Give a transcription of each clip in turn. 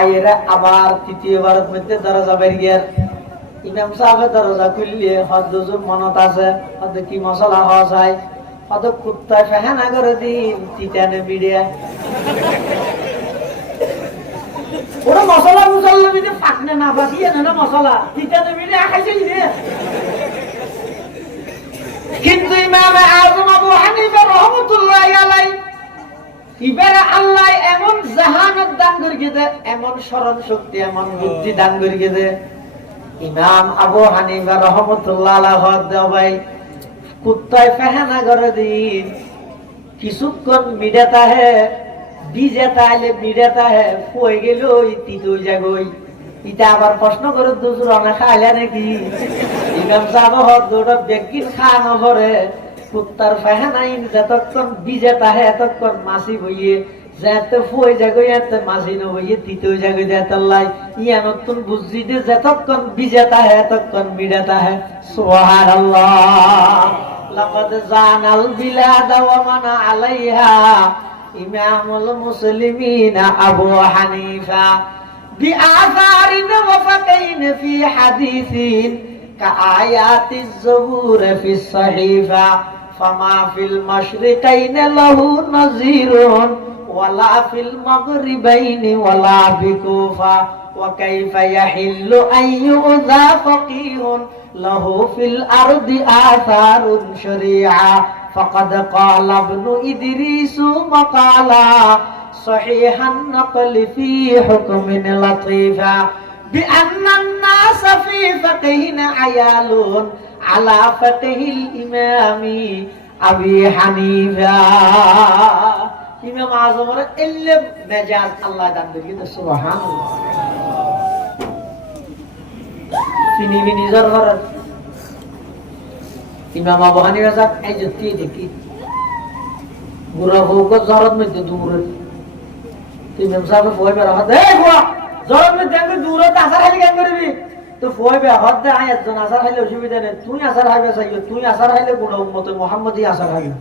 আয়েরা আবার তৃতীয়বারের মধ্যে দরজা বের গিয়ার ইমাম সাহেব দরজা খুললে হদ্দুজুর মনত আছে হদ কি মশলা হওয়া যায় হদ কুত্তায় ফেহানা করে দিন তিতানে মিডিয়া ওরা মশলা মুসল্লা মিলে ফাঁকনে না বাসিয়ে না মশলা তিতানে মিডিয়া খাইছে কিন্তু ইমাম আযম আবু হানিফা রাহমাতুল্লাহি আলাইহি ইবারে আল্লাহ এমন জাহানত দান করে গেছে এমন স্মরণ শক্তি এমন বুদ্ধি দান করে গেছে ইমাম আবু হানিফা রাহমাতুল্লাহ আলাইহি ভাই কুত্তায় ফেহানা করে দিন কিছুক্ষণ মিডাতা হে বিজেতা আলে মিডাতা হে কই গেল তিতো জাগই ইটা আবার প্রশ্ন করে দুসর না খাইলা নাকি ইমাম সাহেব হদটা বেকিন খানো ভরে কুত্তার ফেহানাইন যতক্ষণ বিজেতা হে এতক্ষণ মাসি হইয়ে যাতে ফুয়ে জাগই এত মাসি ন হইয়ে তিতো জাগই দেতাল্লাই ইয়া নতুন বুঝি দে যতক্ষণ বিজেতা হে এতক্ষণ মিডাতা হে সুবহানাল্লাহ লাকাদ জানাল বিলাদ ওয়া মান আলাইহা ইমামুল মুসলিমিন আবু হানিফা বিআসারিন ওয়া ফাকাইন ফি হাদিসিন كآيات الزبور في الصحيفة فما في المشرقين له نظير ولا في المغربين ولا بكوفة وكيف يحل أن يؤذى فقيه له في الأرض آثار شريعة فقد قال ابن إدريس مقالا صحيح النقل في حكم لطيفة بأن الناس في فقه عيال على فقه الإمام أبي حنيفة إمام أعظم إلا مجاز الله دان بكده سبحان الله فيني بني زرغر إمام أبو حنيفة صاحب أجتي دكي غرا هوگا زارت میں دور إمام صاحب فوائے میں رہا دے گوا জরত মে দেখবে দূরত আসার হাইলে কেন করবি তো ফয়বে হদ আয়াত জন আসার হাইলে অসুবিধা নেই তুই আসার হাইবে চাইও তুই আসার হাইলে গুণ উম্মত মুহাম্মদী আসার হাইবে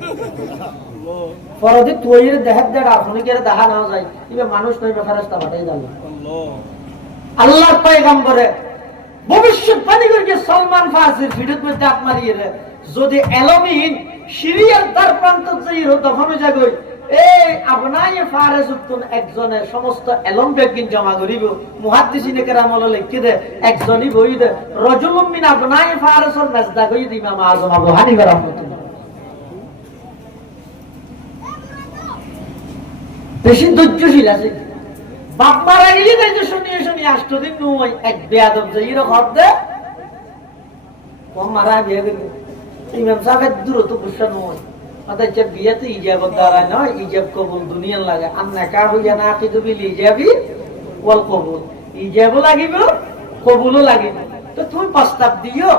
আল্লাহ ফরদি তুইর দেহাত দেড় আপনি কে দেখা না যায় ইবে মানুষ নইবে ফেরেশতা পাঠাই দাও আল্লাহ আল্লাহর পয়গম্বরে ভবিষ্যৎবাণী করে সলমান ফারসির ভিডিওর মধ্যে আত মারিয়ে রে যদি এলমিন সিরিয়ার দ্বার প্রান্ত যাই হতো ফনো জাগই এই আপনাই ফারেজুতুন একজনের সমস্ত এলম বেগিন জমা করিব মুহাদ্দিসিনে কেরাম হলো লিখে দে একজনই বই দে রাজুলুম মিন আপনাই ফারেসুল মাজদা কই দি ইমাম আযম আবু হানিফা রাহমাতুল্লাহ বেশি ধৈর্যশীল আছে বাপ মারা গেলি তাই তো শুনিয়ে আষ্টদিন নয় এক বেয়াদব যাইরো খদ দে কম মারা বিয়ে গেল ইমাম সাহেব দূরত বুঝা নয় অতএব বিয়েতে ইজাবত দ্বারা নয় ইজাব কবুল দুনিয়া লাগে আন্না কা হইয়া না কিদু বিল ইজাবি ওয়াল কবুল ইজাবও লাগিব কবুলও লাগিব তো তুমি প্রস্তাব দিও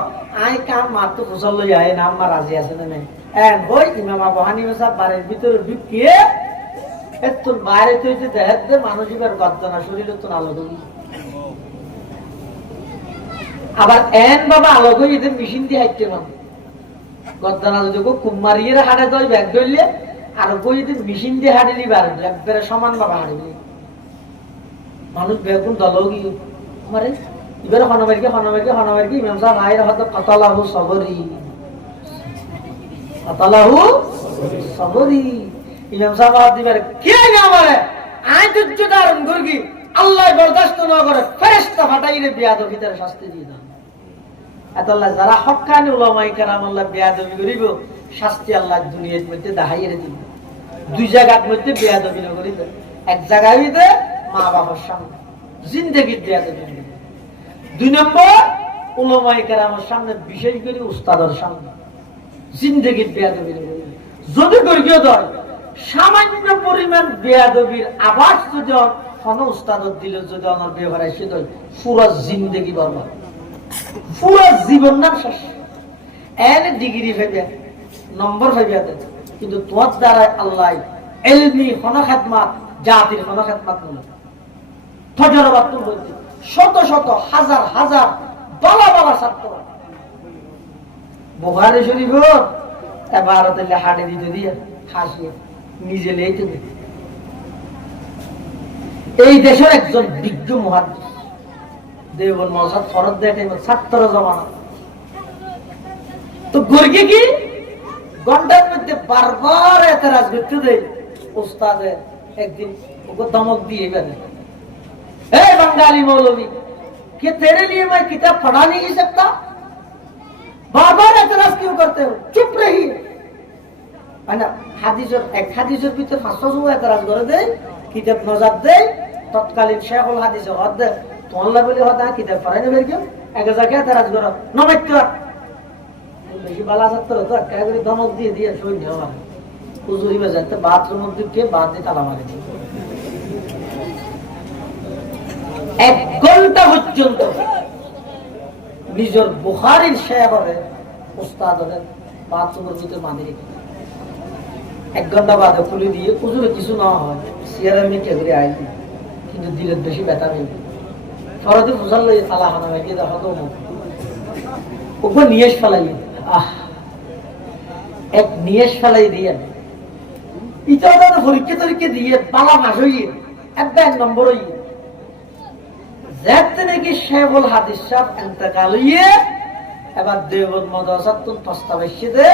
আই কাম মাত্র ফসল লই আয় না আমার রাজি আছে না নাই এন হই ইমাম আবু হানিফা সাহেব বাড়ির ভিতরে ঢুকিয়ে এত বাইরে তুইতে দেখাতে মানুষের গদ্দনা শরীরে তো আলো করি আবার এন বাবা আলো করি এদের মেশিন দিয়ে হাইতে মানে গদ্দানা যদি খুব মারিয়ে হাঁটে তো ব্যাগ ধরলে আর বই যদি মেশিন দিয়ে হাঁটিলি একবারে সমান ভাবে হাঁটিলি মানুষ বেগুন দলও কি মারে এবারে হনবারকে ইমাম সাহেব আয়ের হয়তো কাতালাহু সবরি ইমাম সাহেব হাত দিবার কে না মারে আয় তুচ্ছ ধারণ করবি আল্লাহ বরদাস্ত না করে ফেরেশতা ফাটাইলে বিয়াদ ভিতরে শাস্তি দিয়ে দাও আল্লাহ যারা হক্কানি উলামায়ে কেরাম আল্লাহ বেয়াদবি করিব শাস্তি আল্লাহ দুনিয়ার মধ্যে দেখাইয়ে দিব দুই জায়গার মধ্যে বেয়াদবি না করিব এক জায়গায় হইতে মা বাবার সামনে জিন্দেগির বেয়াদবি দুই নম্বর উলামায়ে কেরামের সামনে বিশেষ করে উস্তাদের সামনে জিন্দেগির বেয়াদবি না করিব যদি করিও দয় সামান্য পরিমাণ বেয়াদবির আভাস যদি কোনো উস্তাদত দিলে যদি আমার ব্যবহার আসে দয় পুরো জিন্দেগি বরবাদ পুরো জীবন নাম শেষ এন ডিগ্রি ফেবে নম্বর ফেবে কিন্তু তোমার দ্বারা আল্লাহ এলমি হনখাতমাত জাতির হনখাতমাত নয় ফজরবাদ তুমি বলছি শত শত হাজার হাজার বালা বালা ছাত্র বুখারী শরীফ এবার তাহলে হাটে দিতে দিয়ে হাসিয়ে নিজে লেইতে এই দেশের একজন বিজ্ঞ মুহাদ্দিস দেওবন্দ মৌসাদ ফরদ দেখে ছাত্র জমানা তো গর্গে কি ঘন্টার মধ্যে বারবার এতরাজ করতে দেয় উস্তাদে একদিন ওকে ধমক দিয়ে বেঁধে हे बंगाली मौलवी कि तेरे लिए मैं किताब पढ़ा नहीं सकता बार बार एतराज क्यों करते हो चुप रहिए है ना एक हादिसের ভিতর 500 एतराज করে দেয় কিতাব নজাত দেয় তৎকালীন শেখুল হাদিস হদ দেয় তো আল্লাহ বলে হদা কিতাব পড়াই নেবে কেউ এক জায়গায় এতরাজ করো নমাইত বেশি বালা ছাত্র তো কাগরি ধমক দিয়ে দিয়ে সই নেওয়া হুজুরি বাজাতে বাথরুমের দিকে বাদ দিয়ে তালা মারে এক ঘন্টা পর্যন্ত নিজের বুখারীর শেখরে উস্তাদের বাথরুমের ভিতরে বাঁধে রেখে এক ঘন্টা বাদে খুলে দিয়ে হুজুরে কিছু না হয় সিয়ারের মিটে ঘুরে আইলি কিন্তু দিলের বেশি ব্যথা নেই ফরদে ফুসাল লইয়ে তালা হানা গিয়ে দেখা তো ওকে নিয়েশ ফেলাই এক নিয়েশ ফেলাই দিয়ে ইটা পরীক্ষা তরীক্ষা দিয়ে পালা মাস হইয়ে এক নম্বর হইয়ে যাতে নাকি শেখুল হাদিস সাহেব ইন্তেকাল হইয়ে এবার দেওবন্দ মাদ্রাসাত তুন প্রস্তাব এসেছে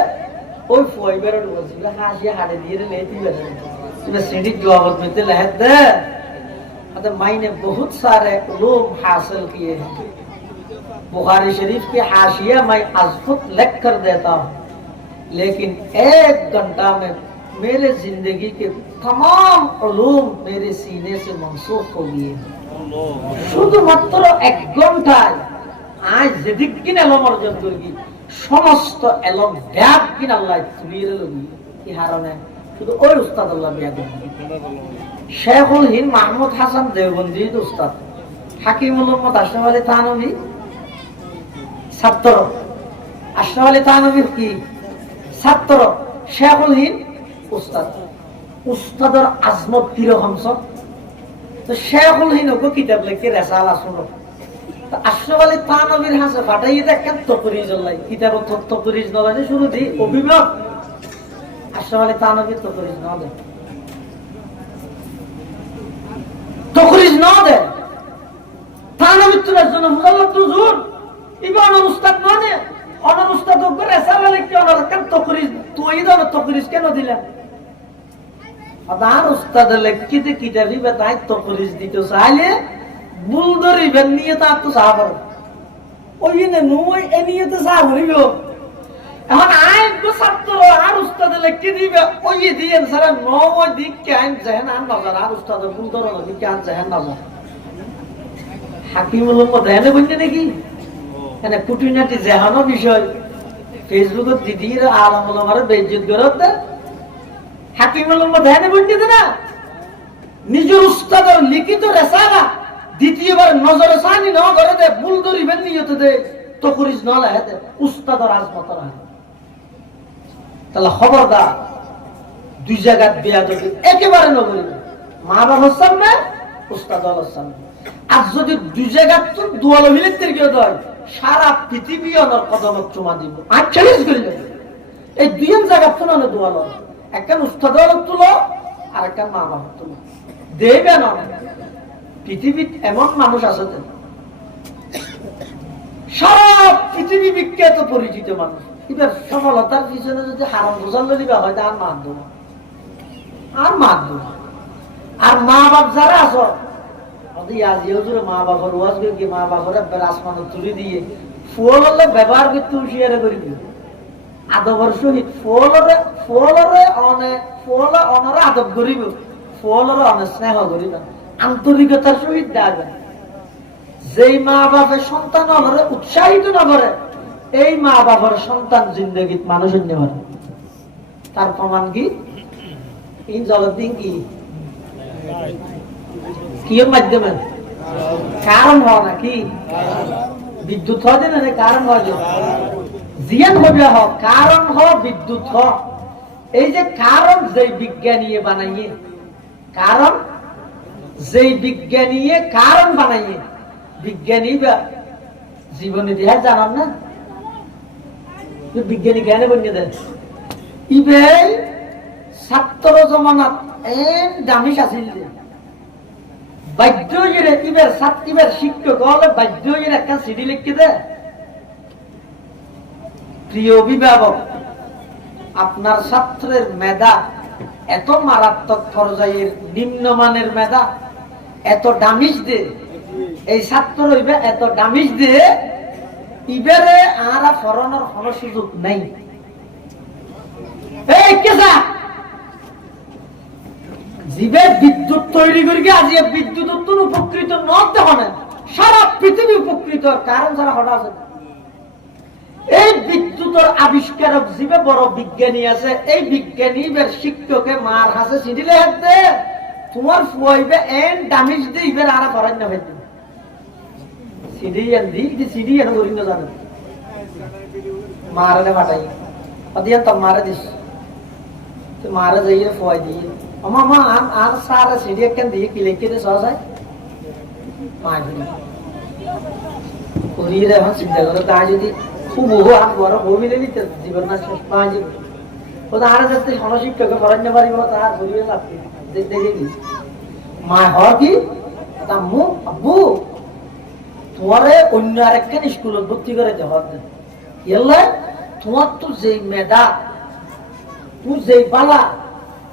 ওই ফুয়াইবারের বলছিল হাসি হাড়ে দিয়ে নেই তুমি सीढ़ी जवाब में तो लहद दे मतलब मैंने बहुत सारे उलूम हासिल किए हैं बुखारी शरीफ के हाशिया मैं आज खुद लिख कर देता हूँ लेकिन एक घंटा में मेरे जिंदगी के तमाम उलूम मेरे सीने से मनसूख हो गए শুধুমাত্র এক ঘন্টায় আজ যেদিক কিনা এলম অর্জন করি সমস্ত এলম ব্যাগ কিনা আল্লাহ তুলিয়ে লবি কি হারণে শুধু ওই উস্তাদ আল্লাহ বিয়া দেন শেখুল হিন্দ মাহমুদ হাসান দেওবন্দি উস্তাদ হাকিমুল উম্মত আশরাফ আলী থানভী ছাত্র আশরাফ আলী থানভীর কি ছাত্র শেখুল হিন্দ উস্তাদ উস্তাদের আজমত কিরকম সব তো শেখুল হিন্দ ওকে কিতাব লিখে রেসালা শুনো তো আশরাফ আলী থানভীর হাসে ফাটাইয়ে দেখেন তকরিজ আল্লাহ কিতাব তকরিজ নলানে শুরু দিই অভিভাবক আশরাফ আলী থানভীর তকরিজ না দেয় তকরিজ না দেয় থানভীর তোলার জন্য মুজাল্লাদ রুজুর ইবান উস্তাদ না দেয় অনার উস্তাদ ওকে রেসালা লিখে অনার কেন তকরিজ তুই দাও তকরিজ কেন দিলেন আদার উস্তাদ লিখিতে কিতাবই বাতাই তকরিজ দিতে চাইলে বুলদরি বেন নিয়ে তা তো সাহাবার ওই নে নয় এ নিয়ে তো সাহাবরিব এখন আই গো ছাত্র আর উস্তাদ লিখতে দিবে ওই দিয়েন সারা নয় দিক কেন জাহেন আর নজর আর উস্তাদ বুলদর নবি কেন জাহেন নজর হাকিমুল উম্মত দেনে বলতে নাকি এনে কুটিনাটি জাহানো বিষয় ফেসবুকত দিদির আলমুল আমারে বেইজ্জত করতে হাকিমুল উম্মত দেনে বলতে না নিজের উস্তাদের লিখিত রেসালা দ্বিতীয়বার নজরে সানি না করে দে বুলদরি বেন নিয়তে দে তকরিজ না লাহেতে উস্তাদের আজমত না তাহলে খবরদার দুই জায়গা বেয়াদবি একেবারে না করিবে মা বাবার সামনে উস্তাদের সামনে আর যদি দুই জায়গা তো দুয়ালো মিলিতের কেউ দেয় সারা পৃথিবী ওনার কদমত চুমা দিব আর চ্যালেঞ্জ করিল এই দুইজন জায়গা তো না দুয়ালো একখান উস্তাদের তুলো আর একখান মা বাবার তুলো দেবে না পৃথিবীর এমন মানুষ আছে সারা পৃথিবী বিখ্যাত পরিচিত মানুষ এবার সফলতার পিছনে যদি হারাম বোঝাল দিবা হয় আর মার দেব আর মার দেব আর মা বাপ যারা আছো মা বাবার ওয়াজ করে মা বাবার আসমান তুলে দিয়ে ফুল হলে ব্যবহার করতে হুঁশিয়ারে করে দিবে আদবের সহিত ফুলরে অনরে আদব করিব ফুলরে অনে স্নেহ করিব আন্তরিকতার সহিত দেবেন যেই মা বাপের সন্তান হলে উৎসাহিত না করে এই মা বাবার সন্তান জিন্দগিত মানুষ নেওয়ার তার প্রমাণ কি এই জলদিন কি কিয়ের মাধ্যমে কারণ হওয়া না কি বিদ্যুৎ হয় না কারণ হয় জিয়ান হবে হোক কারণ হোক বিদ্যুৎ হোক এই যে কারণ যেই বিজ্ঞানী বানাইয়ে কারণ যেই বিজ্ঞানী কারণ বানাইয়ে বিজ্ঞানী জীবন ইতিহাস জানান না বিজ্ঞানী জ্ঞান বনিয়ে দেন ইবে ছাত্র জমানাত দামি আছিল বাধ্য হয়ে ইবের ছাত্রীবের শিক্ষক হলে বাধ্য হয়ে একটা সিডি লিখতে দে। প্রিয় অভিভাবক, আপনার ছাত্রের মেধা এত মারাত্মক পর্যায়ের নিম্নমানের মেধা, এত ডামিজ দে এই ছাত্র হইবে, এত ডামিজ দে ইবেরে আর ফরনের কোন সুযোগ নাই। এই কেসা জীবে বিদ্যুৎ তৈরি করি আজ বিদ্যুৎ উত্তর উপকৃত নতে হয়, সারা পৃথিবী উপকৃত কারণ যারা হঠাৎ আছে। এই বিদ্যুতের আবিষ্কারক জীবে বড় বিজ্ঞানী আছে, এই বিজ্ঞানী শিক্ষকে মার হাসে সিডিলে হাতে তোমার ফুয়াইবে এন ডামিজ দিয়ে ইবের আরা করাই না ভাই সিডিয়ান দি সিডিয়ান করি না জানো মারে পাঠাই অদিয়া তো মারে দিস তো মারে যাইয়ে ফুয়াই দিয়ে আমা মা আর সারা সিডিয়া কেন দিয়ে কি লিখে দে সহজ হয় মার করি রে এখন চিন্তা করো তা যদি খুব আর বড় ভূমিলে নিতে জীবন না শেষ পাঁচ ও আর যাতে সনশিক্ষকে করাইতে পারিব তার ভুলিয়ে লাগবে দেখে মা হওয়ার কি আম্মু আব্বু তোমারে অন্য আরেকখান স্কুলে ভর্তি করে দেওয়া এলে তোমার তো যেই মেধা তুই যেই বালা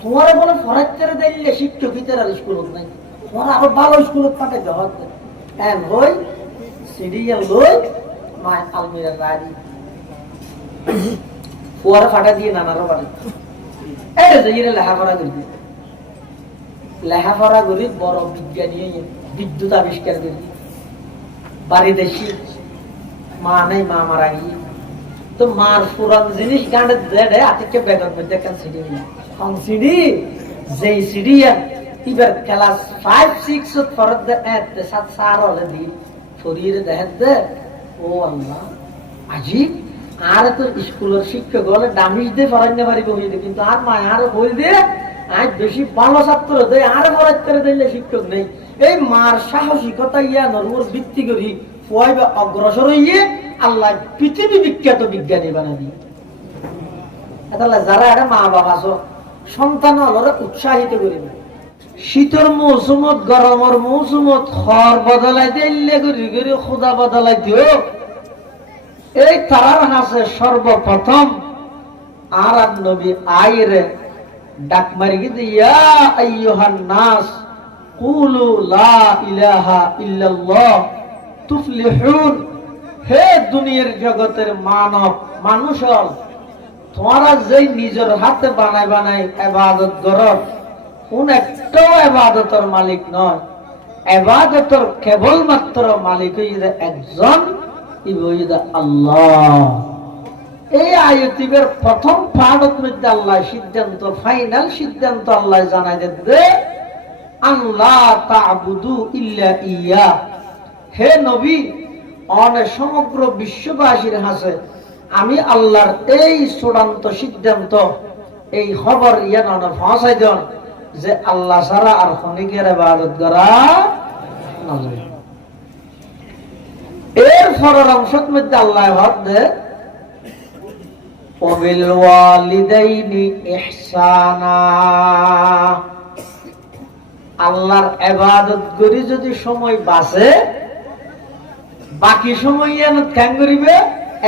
তোমার বলে ফরাইতে দিলে শিক্ষকিতের আর স্কুলত নাই, তোমার আবার ভালো স্কুলত পাঠাই দেওয়া হ্যাঁ হই সিরিয়াল লই মা আলমিরা রাড়ি ফুয়ারা ফাটা দিয়ে নানারও বাড়ি এই যে লেখাপড়া করি লেখাপড়া করি বড় বিজ্ঞানী বিদ্যুৎ আবিষ্কার করি বাড়ি দেশি মা নেই মা মারা গিয়ে তো মার পুরান জিনিস গাঁড়ে দেড়ে আতিকে বেগর মধ্যে একটা সিডি সিডি যেই সিডি এবার ক্লাস 5-6 ফরত দে সাত সার হলে দি ফরিয়ে দেখেন দে ও আল্লাহ আজিব আর তো স্কুলের শিক্ষক হলে ডামিজ দিয়ে ফরাইতে পারিব হইলে কিন্তু আর মা আর বই দিয়ে আজ বেশি ভালো ছাত্র দেয় আর ফরাইতে দিলে শিক্ষক নেই। এই মার সাহসিকতা ইয়া নরুর ভিত্তি করি ফুয়াইবে অগ্রসর হইয়ে আল্লাহ পৃথিবী বিখ্যাত বিজ্ঞানী বানা দিয়ে তাহলে যারা এটা মা বাবা আছো সন্তান হলরে উৎসাহিত করিবে। শীতের মৌসুমত গরমের মৌসুমত খড় বদলাই দিলে করি করি খোদা বদলাই দিও এই তারার হাসে সর্বপ্রথম আর নবী আইরে ডাক মারি দিয়া আইয়ুহান নাস কুলু লা ইলাহা ইল্লাল্লাহ তুফলিহুন। হে দুনিয়ার জগতের মানব মানুষ তোমরা যে নিজের হাতে বানাই বানাই ইবাদত করো কোন একটাও ইবাদতের মালিক নয়, ইবাদতের কেবলমাত্র মালিক হইছে একজন আল্লাহ। এই আয়াতের প্রথম পাঠের মধ্যে আল্লাহ সিদ্ধান্ত ফাইনাল সিদ্ধান্ত আল্লাহ জানাই দে আল্লাহ তা'বুদু ইল্লা ইয়া। হে নবী অনেক সমগ্র বিশ্ববাসীর হাসে আমি আল্লাহর এই চূড়ান্ত সিদ্ধান্ত এই খবর ইয়ান পৌঁছাই দেন যে আল্লাহ ছাড়া আর খনিকের ইবাদত করা না যায়। এর পরের অংশের মধ্যে আল্লাহ হক দে ওয়াবিল ওয়ালিদাইনি ইহসানা। আল্লাহর ইবাদত করি যদি সময় বাঁচে বাকি সময় ইয়ানত কেন করিবে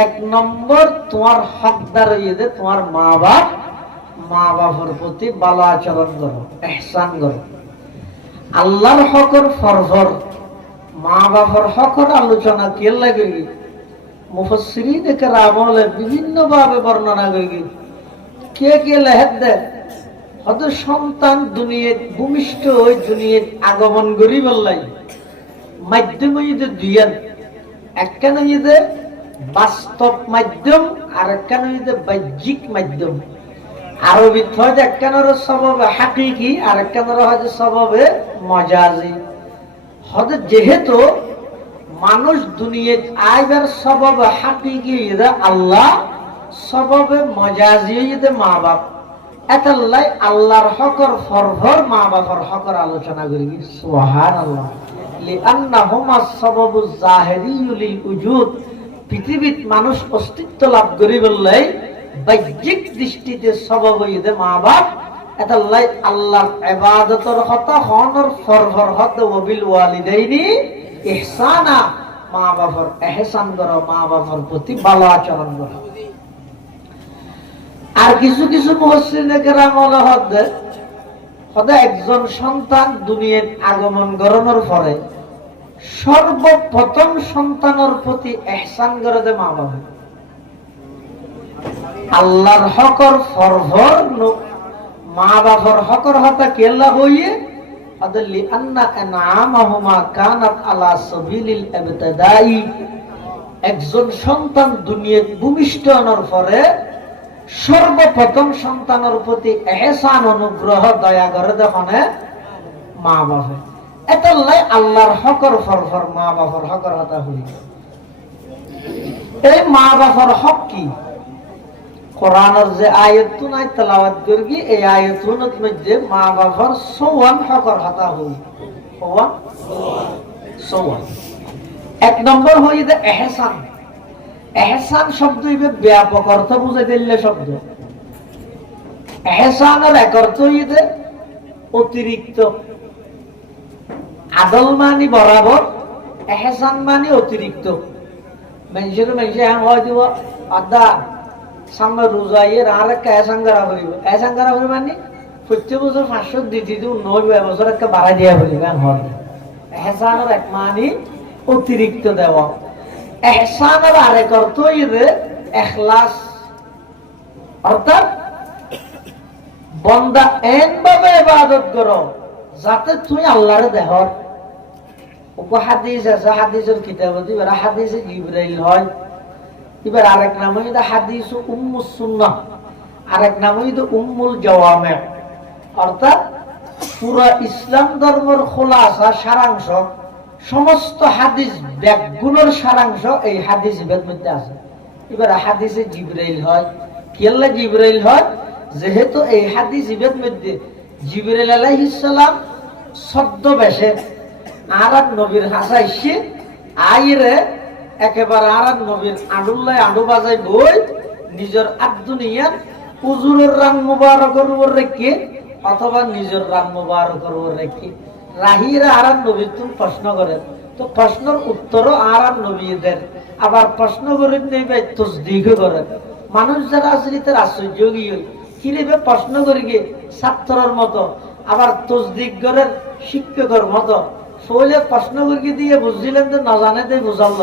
এক নম্বর তোমার হকদার হইয়ে দে তোমার মা বাবার প্রতি ভালো আচরণ করো ইহসান করো। আল্লাহর হকর ফরফর মা বাবার হকর আলোচনা কে লাগে মুফাসসিরিন কেরাম বিভিন্ন ভাবে বর্ণনা করি কে কে লেহেদ দেয় হয়তো সন্তান দুনিয়ার ভূমিষ্ঠ হয়ে দুনিয়ার আগমন করি বললাই মাধ্যম দুইয়ান একখান হইতে বাস্তব মাধ্যম আর একখান হইতে বাহ্যিক মাধ্যম। আরবিত হয়তো একখানের স্বভাবে হাকিকি আর একখানের হয়তো স্বভাবে মজাজি। হয়তো যেহেতু মানুষ দুনিয়ায় আইবার স্বভাবে হাকিকি আল্লাহ স্বভাবে মজাজি মা বাপ এতাল্লাই আল্লাহর হকর ফরফর মা বাবার হকর আলোচনা করি সুবহানাল্লাহ। লিআন্নাহুমা সাবাবুজ জাহিরিয়্যু লিল উজুদ। পৃথিবীত মানুষ অস্তিত্ব লাভ করি বললে বাহ্যিক দৃষ্টিতে সবব হইতে মা বাপ এতাল্লাই আল্লাহ ইবাদতের কথা হনর ফরফর হদ ওয়াবিল ওয়ালিদাইনি ইহসানা, মা বাবার ইহসান করো, মা বাবার প্রতি ভালো আচরণ করো। আর কিছু কিছু মুহসিনে কেরাম হদ একজন সন্তান দুনিয়ার আগমন করানোর পরে সর্বপ্রথম সন্তানের প্রতি ইহসান করে দে মা বাবা। আল্লাহর হকর ফরফর মা বাবার হকর হতা কেল্লা হইয়ে আদলি আন্না আনআমাহুমা কানাত আলা সাবিলিল ইবতিদাই। একজন সন্তান দুনিয়ায় ভূমিষ্ঠ হওয়ার পরে সর্বপ্রথম সন্তানের প্রতি ইহসান অনুগ্রহ দয়া করে দেখনে মা বাবা। এতাল্লাই আল্লাহর হকর ফরফর মা বাবার হকর হতা হই। এই মা বাবার হক কি? কোরআনের যে আয়াতু নাই তেলাওয়াত করি, এই আয়াতুর মধ্যে মা বাবার সওয়ান হকর হতা হই। সওয়ান এক নম্বর হই যে ইহসান। ইহসান শব্দ ইবে ব্যাপক অর্থ বুঝাই দিলে শব্দ। ইহসানের এক অর্থ হইতে অতিরিক্ত, আদল মানি বরাবর, ইহসান মানি অতিরিক্ত। মানুষের হয় দিব আদা সামনে রোজাইয়ের আর একটা এহসান করা করিব। এহসান করা করি মানে প্রত্যেক বছর 500 দিতে দিব, 90 বছর একটা বাড়াই দিয়া করিব। এহসানের এক মানি অতিরিক্ত দেওয়া। ইহসানের আরেক অর্থ হইতে ইখলাস, অর্থাৎ বান্দা এন ভাবে ইবাদত করো যাতে তুই আল্লাহরে দেখর। হাদিস আছে, হাদিসের কিতাব এবার হাদিসে জিবরাইল হয়। এবার আরেক নাম হইতে হাদিস উম্মুস সুন্নাহ, আরেক নাম হইতে উম্মুল জাওয়ামি। অর্থাৎ পুরা ইসলাম ধর্মের খোলাসা সারাংশ, সমস্ত হাদিস ব্যাগগুলোর সারাংশ এই হাদিস এর মধ্যে আছে। এবার হাদিসে জিবরাইল হয়। কেল্লা জিবরাইল হয়? যেহেতু এই হাদিস এর মধ্যে জিবরাইল আলাইহিস সালাম ছদ্মবেশে আরাক নবীর হাসাইছে আইরে একেবারে আরাক নবীর আডুল্লায় আডু বাজাই বই নিজের আদুনিয়ার হুজুরের রান মুবারকের উপর রেখে অথবা নিজের রান মুবারকের উপর রেখে রাহিরা আরাক নবীর তুমি প্রশ্ন করেন, তো প্রশ্নের উত্তরও আরাক নবীদের। আবার প্রশ্ন করেন নেবে তসদিকও করেন। মানুষ যারা আসলে তার আশ্চর্য গিয়ে কিভাবে প্রশ্ন করি গিয়ে ছাত্রের মতো, আবার তসদিক করেন শিক্ষকের মতো। শৈলে প্রশ্ন করি দিয়ে বুঝছিলেন তো না জানে তাই বুঝাল।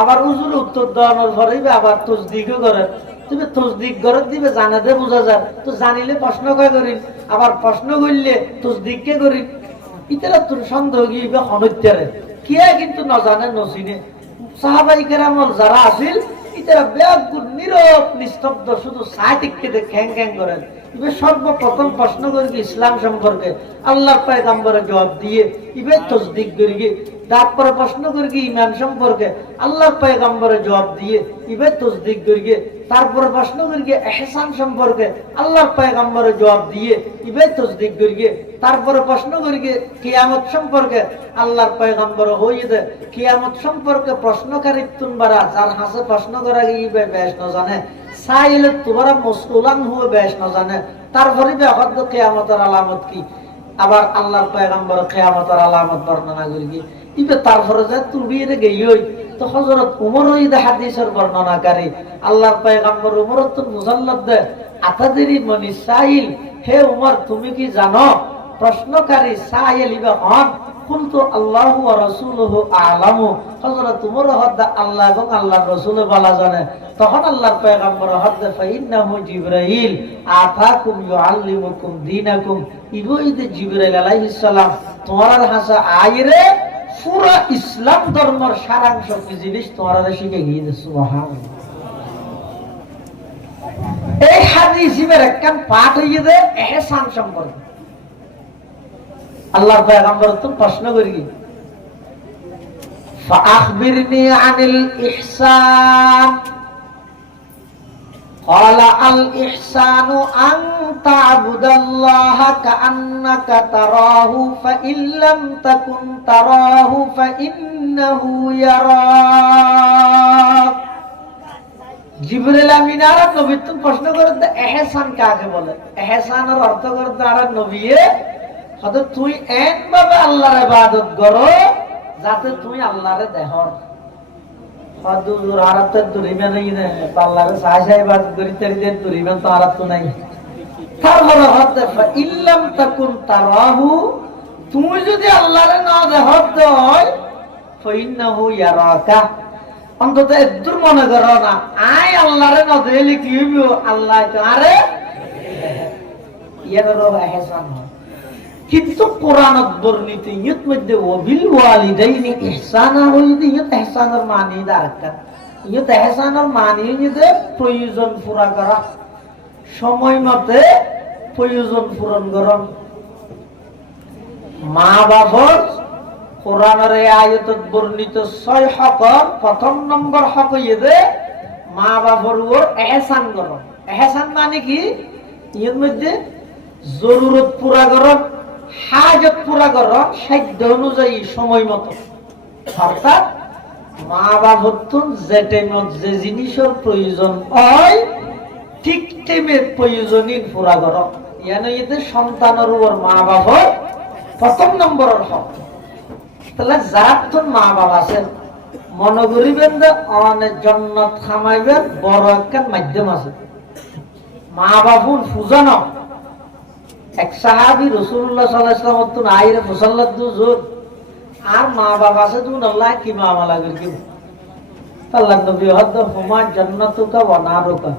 আবার উজুর উত্তর দেওয়ানোর পরে আবার তসদিকও করেন। তুমি তসদিক করে দিবে জানাতে বোঝা যায়, তো জানিলে প্রশ্ন কয় করি, আবার প্রশ্ন করলে তসদিককে করি। ইতারা তোর সন্দেহ গিয়ে হনত্যারে কে কিন্তু না জানে নচিনে। সাহাবাই কেরামল যারা আছিল ইতারা ব্যাগুর নীরব নিস্তব্ধ শুধু সাহিত্যকে খ্যাং খ্যাং করেন। ইবে সর্বপ্রথম প্রশ্ন করি ইসলাম সম্পর্কে, আল্লাহ পয়গম্বরের জবাব দিয়ে ইবে তসদিক করি। তারপরে প্রশ্ন করি ইমান সম্পর্কে, আল্লাহ পয়গম্বরের জবাব দিয়ে ইবে তসদিক করি। তারপরে প্রশ্ন করি ইহসান সম্পর্কে, আল্লাহ পয়গম্বরের জবাব দিয়ে ইবে তসদিক করি। তারপরে প্রশ্ন করি কিয়ামত সম্পর্কে, আল্লাহর পয়গম্বর হইতে কিয়ামত সম্পর্কে প্রশ্নকারী তুনবারা যার হাসে প্রশ্ন করা গিয়ে বেশ না জানে, সাইলে তোমরা মুসকুলান হুয়ে বেশ না জানে। তারপরে কিয়ামতের আলামত কি, আবার আল্লাহর পয়গম্বর কিয়ামতের আলামত বর্ণনা করি। ইবে তারপরে যে তুবিয়ে গেই তো হযরত উমর ওইদা হাদিসের বর্ণনাকারী আল্লাহর পয়গম্বর উমর তো মুসাল্লাদ দে আতাদিরি মনি সাইল, হে উমর তুমি কি জানো প্রশ্নকারী সাইল ইবে হন? কুলতু আল্লাহু ওয়া রাসূলুহু আ'লামু। হযরত উমর হদা আল্লাহ এবং আল্লাহর রাসূল বলা জানে। তখন আল্লাহর পয়গম্বর হদা ফাইন্নাহু জিবরাইল আতাকুম ইউআল্লিমুকুম দীনাকুম। ইবইদে জিবরাইল আলাইহিস সালাম তোমার হাসা আইরে পুরা ইসলাম ধর্মের সারাংশ কি জিনিস তোমারা শিখে গিয়েছে। সুবহানাল্লাহ। এই হাদিসের একখান পাঠ হইয়ে দেয় ইহসান সম্পর্কে। আল্লাহর পয়গম্বর তো প্রশ্ন করি ফাআখবিরনি আনিল ইহসান। قال الإحسان أن تعبد الله كأنك تراه فإن لم تكن تراه فإنه يراك। জিবরিল আমিন আর নবীর তো প্রশ্ন করে এহসান কাকে বলে, এহসানের অর্থ করতে আর নবীয়ে হয়তো তুই একভাবে আল্লাহর ইবাদত করো যাতে তুই আল্লাহরে দেহর হদুর আরাতের দুরিমে নাই না আল্লাহরে সাহায্য ইবাদত করিতে দিতে দুরিমে তো আরাত তো নাই। তারপরে হতে ইল্লাম তাকুন তারাহু, তুমি যদি আল্লাহরে না দেহত হয় ফাইন্নাহু ইয়ারাকা, অন্তত এদুর মনে করো না আই আল্লাহরে না দেখলে কি হইব, আল্লাহ তো আরে ইয়ারও এহসান হয়। কিন্তু কোরআনত বর্ণিত ইয়ত মধ্যে ওয়াবিল ওয়ালিদাইনি ইহসানা হইতে ইয়ত ইহসানের মানে আরেকটা, ইয়ত ইহসানের মানে হইতে প্রয়োজন পুরা করা, সময় মতে প্রয়োজন পূরণ করুন। মা বাবার কোরআনের আয়াতত বর্ণিত 6 হকর প্রথম নম্বর হক হইতে মা বাবার উপর ইহসান করুন। ইহসান মানে কি, এর মধ্যে জরুরত পুরা করুন, হাজত পুরা করুন সাধ্য অনুযায়ী সময় মতো। অর্থাৎ মা বাবার তো যে টাইমত যে জিনিসের প্রয়োজন হয় ঠিক টাইমে প্রয়োজনীয় পুরা করো, ইয়ানো এতে সন্তানের উপর মা বাবার প্রথম নম্বরের হক। তাহলে যার তো মা বাবা আছেন মনে করিবেন যে অনেক জান্নাত খামাইবেন বড় একটা মাধ্যম আছে। মা বাবুর ফুজানো এক সাহাবী রাসূলুল্লাহ সাল্লাল্লাহু আলাইহি ওয়াসাল্লাম তো আইরে মুসাল্লাত দুজুর আর মা বাবা আছে তুই আল্লাহ কি মামলা করি আল্লাহ নবী হদ হুমা জান্নাতুকা ওয়া নারুকা,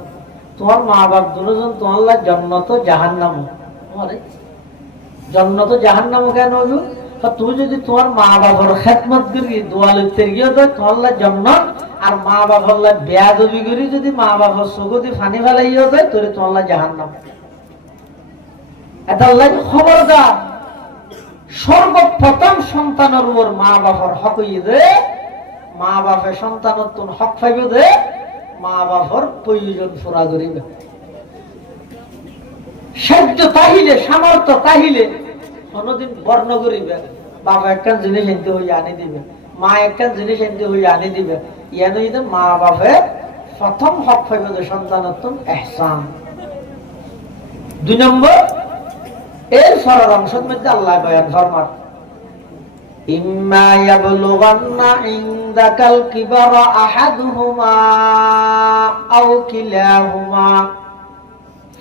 তোমার মা বাপ দুজন তোমার লা জান্নাত জাহান্নাম। আরে জান্নাত জাহান্নাম কেন হইল, তুই যদি তোমার মা বাবার খেদমত করি দোয়া লইতে গিয়ে তো তোমার লা জান্নাত, আর মা বাবার লা বেয়াদবি করি যদি মা বাবার চকুতে পানি ফেলাইও যায় তোরে তোমার লা জাহান্নাম। এটা আল্লাহ খবরদার, সর্বপ্রথম সন্তানের উপর মা বাবার হক দে, মা বাপের সন্তানের তোর হক পাইবে দে, মা বাবার প্রয়োজন পুরা করিবে। সাধ্য তাহিলে সামর্থ্য তাহিলে কোনদিন বর্ণ করিবে, বাবা একটা জিনিস এনতে হয়ে আনি দিবে, মা একটা জিনিস এনতে হয়ে আনি দিবে, ইয়ানো ইদে মা বাপে প্রথম হক পাইবে দে সন্তানের তোর ইহসান। 2 নম্বর এর ফরার অংশের মধ্যে আল্লাহ বয়ান ফরমান ইম্মা ইয়াবলুগান্না ইনদাকাল কিবারা আহাদুহুমা আও কিলাহুমা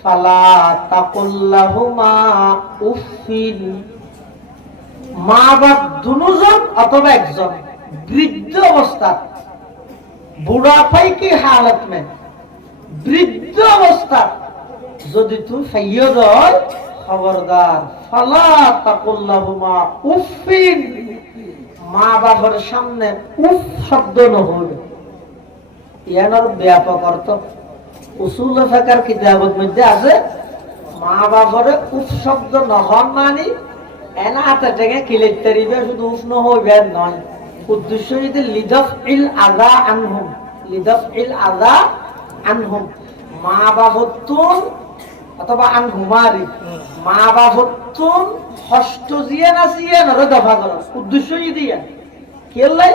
ফালা তাকুল লাহুমা উফিন, মা বাপ দুজন অথবা একজন বৃদ্ধ অবস্থা বুড়াপাই কি হালত মে বৃদ্ধ অবস্থা যদি তুই ফাইয় দয় খবরদার ফালা তাকুল লাহুমা উফিন, মা বাবার সামনে উফ শব্দ নহল। ইয়ানোর ব্যাপক অর্থ উসুল ফিকহের কিতাবের মধ্যে আছে মা বাবারে উফ শব্দ নহন মানে এনা হাতে থেকে কিলেতে দিবে, শুধু উফ নহইবে নয়, উদ্দেশ্য যদি লিদফইল আযা আনহুম, লিদফইল আযা আনহুম, মা বাবতুন অথবা আনহুমারি মা বাবতুন হস্ত জিয়া না জিয়া নরে দফা করো, উদ্দেশ্য দিয়া কেলাই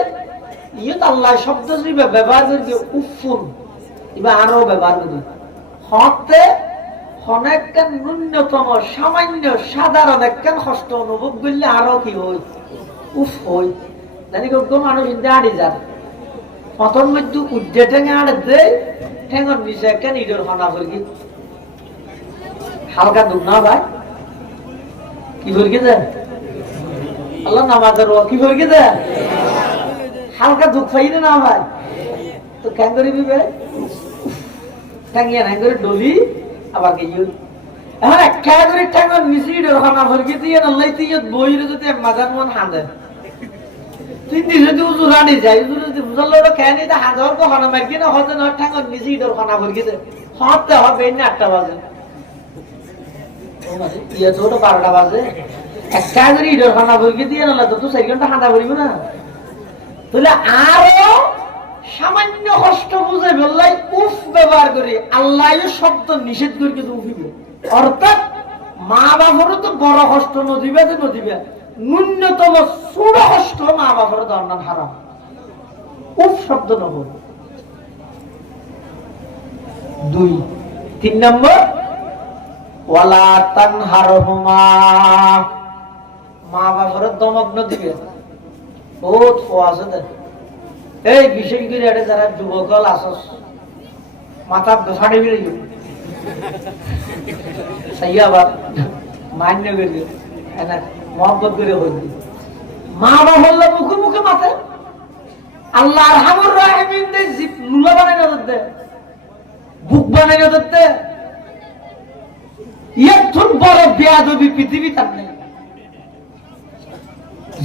ইয়ত আল্লাহ শব্দ জিবে ব্যবহার করি উফুন ইবা আরো ব্যবহার করি হতে অনেকখান ন্যূনতম সামান্য সাধারণ একখান কষ্ট অনুভব করলে আরো কি হই উফ হই। জানি কোন মানুষ ইন্দে আড়ি যান প্রথম মধ্যে উজ্জে ঠেঙে আড়ে দেয় ঠেঙর নিচে একখান ইডর খানা করি হালকা দুঃখ না ভাই কি করি দেয় আল্লাহ নামাজের কি করি দেয় হালকা দুঃখ পাই না ভাই তো কেন করিবি ভাই ঠেঙিয়া ঠ্যাং করে ডলি আবার গিয়ে এখন একটা করে ঠ্যাঙর নিচে ইডর খানা করি দিয়ে আল্লাহ তুই বইরে যদি মাজার মন হাঁদে তুই যদি উজুর আনি যাই উজুর যদি বুঝার লোক খেয়ে নিতে হাজার তো খানা মারকি না হতে না ঠ্যাঙর নিচে ইডর খানা করি দে হতে হবে না 8টা বাজে ইয়ে তো 12টা বাজে একটা করে ইডর খানা করি দিয়ে না তো 4 ঘন্টা হাঁটা করিব না তাহলে আরো সামান্য কষ্ট বুঝে বললাই উফ ব্যবহার করি আল্লাহ শব্দ নিষেধ করি কিন্তু উঠিবে অর্থাৎ মা বাবারও তো বড় কষ্ট নদিবে তো নদিবে ন্যূনতম ছোট কষ্ট মা বাবার দণ্ডন হারাম উফ শব্দ নব 2 3 নম্বর ওয়ালা তানহারহুমা মা বাবার দমগ্ন দিবে বহুত আছে দে এই বিশেষ করে এটা যারা যুবকল আসস মাথা দশাড়ে বেড়ে যাবে সাইয়াবাদ মান্য করে এনা মহব্বত করে হইবে মা বাবার মুখে মুখে মাথা আল্লাহ আরহামুর রাহিমিন দে জিপ লুলা বানাই না দে বুক বানাই না দে এতক্ষণ বড় বেয়াদবি পৃথিবী তার নেই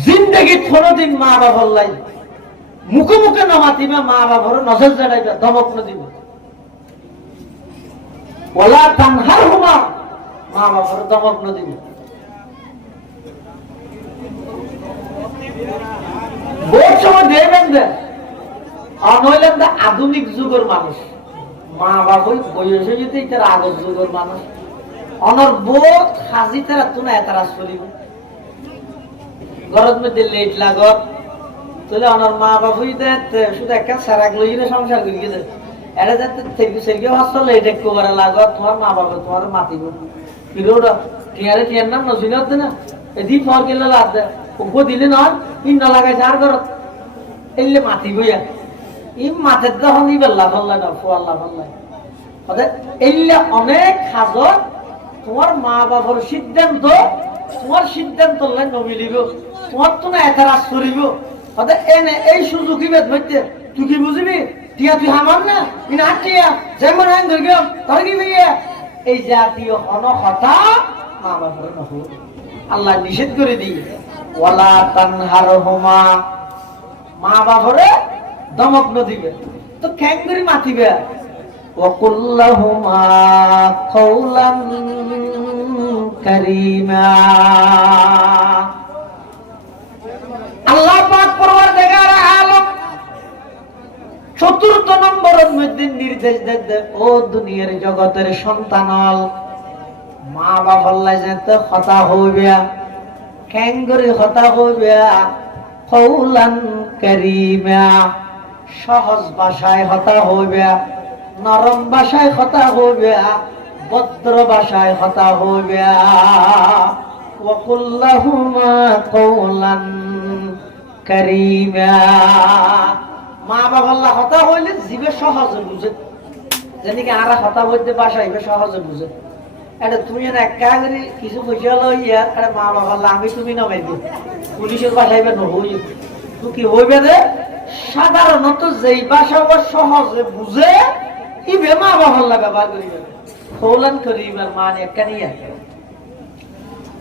জিন্দগি কোনদিন মা বাবার লাই মুখে মুখে নামাতিবে মা বাবার নজর জড়াইবে ধমক দিবে ওলা তানহারহুমা মা বাবার ধমক দিবে বহুত সময় দেবেন দেন অনহইলেন দা আধুনিক যুগের মানুষ মা বাবা বয়সে যদি তার আগের যুগের মানুষ অনর বহুত হাজি তারা তুনা তারা চলিব ঘরের মধ্যে লেট লাগত তাহলে অনর মা বাবুই দেয় শুধু একটা সারাক লইলে সংসার করে গেছে এটা যাতে থেকে সেরকে হসল লেট একটু করে লাগত তোমার মা বাবা তোমার মাতিব কিরোটা টিয়ারে টিয়ার নাম নসিন হতে না এদি ফল কেলে লাভ দেয় উপ দিলে নয় ইন না লাগাইছে আর ঘরত এলে মাতিব ই মাথের তখন ই বেল্লা ফল্লা না ফোয়াল্লা ফল্লাই এলে অনেক হাজত তোমার মা বাবার সিদ্ধান্ত তোমার সিদ্ধান্ত নমিলিব তোমার তো না এতারাজ করিব এনে এই সুযোগই বেদ হইতে তুই কি বুঝবি টিয়া তুই হামান না ইনা টিয়া যেমন আইন ধরে তোর কি ভাইয়া এই জাতীয় অনকথা মা বাবার নহ আল্লাহ নিষেধ করে দিই ওয়ালা তানহারহুমা মা বাবারে দমক দিবে তো খ্যাং করে মাতিবে وقل لهما قولا كريما আল্লাহ পাক পরওয়ারদিগার আলম চতুর্থ নম্বরের মধ্যে নির্দেশ দেন ও দুনিয়ার জগতের সন্তানল মা বাবার লাইতে কথা হইবে ক্যাঙ্গরি কথা হইবে কওলান কারীমা সহজ ভাষায় কথা হইবে নরম ভাষায় কথা হইবে ভদ্র ভাষায় কথা হইবে ওয়াকুল্লাহুমা কওলান কারীমা মা বাবার কথা হইলে জিবে সহজে বুঝে যেদিকে আরা কথা বলতে ভাষা হইবে সহজে বুঝে এটা তুমি একা করে কিছু পয়সা লইয়া আরে মা বাবার আমি তুমি নামাই দিই পুলিশের ভাষায় নহই তুই কি হইবে রে সাধারণত যেই ভাষা সহজে বুঝে ইবে মা বাবার ব্যবহার করিবে কৌলান করিবার মানে একটা নিয়ে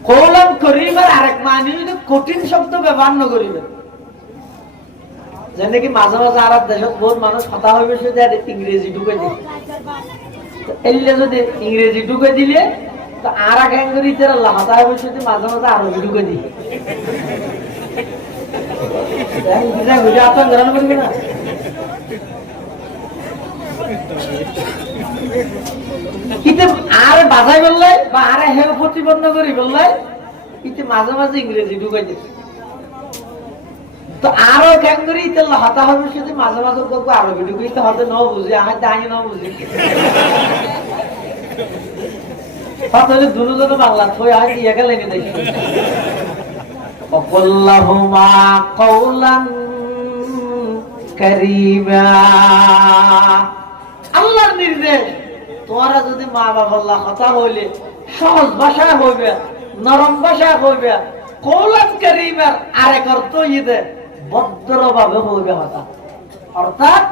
কৌলান করিবার আরেক মানে কঠিন শব্দ ব্যবহার ন করিবে যেন কি মাঝে মাঝে আরব দেশত বহুত মানুষ কথা হইবে শুধু ইংরেজি ঢুকে দিই এলে যদি ইংরেজি ঢুকে দিলে তো আর এক হ্যাঙ্গরি তারা কথা হইবে শুধু মাঝে মাঝে আরবি ঢুকে দিই গ্রহণ করবে না কিন্তু আর বাজাই বললাই বা আরে হেউ প্রতিবন্ধ করি বললাই কিন্তু মাঝে মাঝে ইংরেজি ঢুকে দিচ্ছে তো আরো কেন করি তাহলে হতা হবে শুধু মাঝে মাঝে কাউকে আরবি ঢুকিতে হতে ন বুঝি আমার দাঁড়ি ন বুঝি তাহলে দুজনে বাংলা থই আজ ইয়াকে লেগে দেখি অকল্লাহুমা কওলান কারীমা আল্লাহর নির্দেশ তোমরা যদি মা বাবার কথা হইলে সহজ ভাষায় হইবে নরম ভাষায় হইবে কওলান কারীমার আরেক অর্থ ইদে ভদ্রভাবে হইবে কথা অর্থাৎ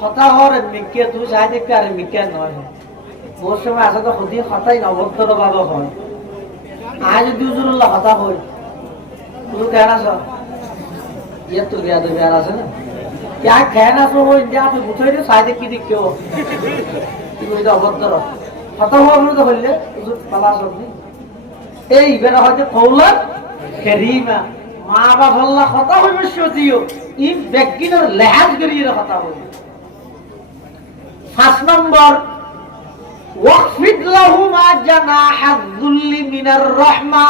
কথা হরে মিকে তুই চাই দেখতে আরে মিকে নয় বহুত সময় আছে তো সদি কথাই নভদ্রভাবে হয় আজ দুজুরুল্লাহ কথা হয় তুই কেন আছ ইয়ে তো বিয়া তো বিয়ার আছে না क्या कहना तो वो इंडिया में पूछो ये शायद की दिख क्यों कि वो इधर अभद्र खत्म हुआ हमने तो बोले उस पला सब नहीं ए इबेरा होते कौलन करीमा माँ बाप अल्लाह खत्म हुई मशहूरियो इन बेकिनर लहज करिए ना खत्म हुई 5 नंबर वक़्फ़िद लहुमा जनाह ज़ुल्ली मिनर रहमा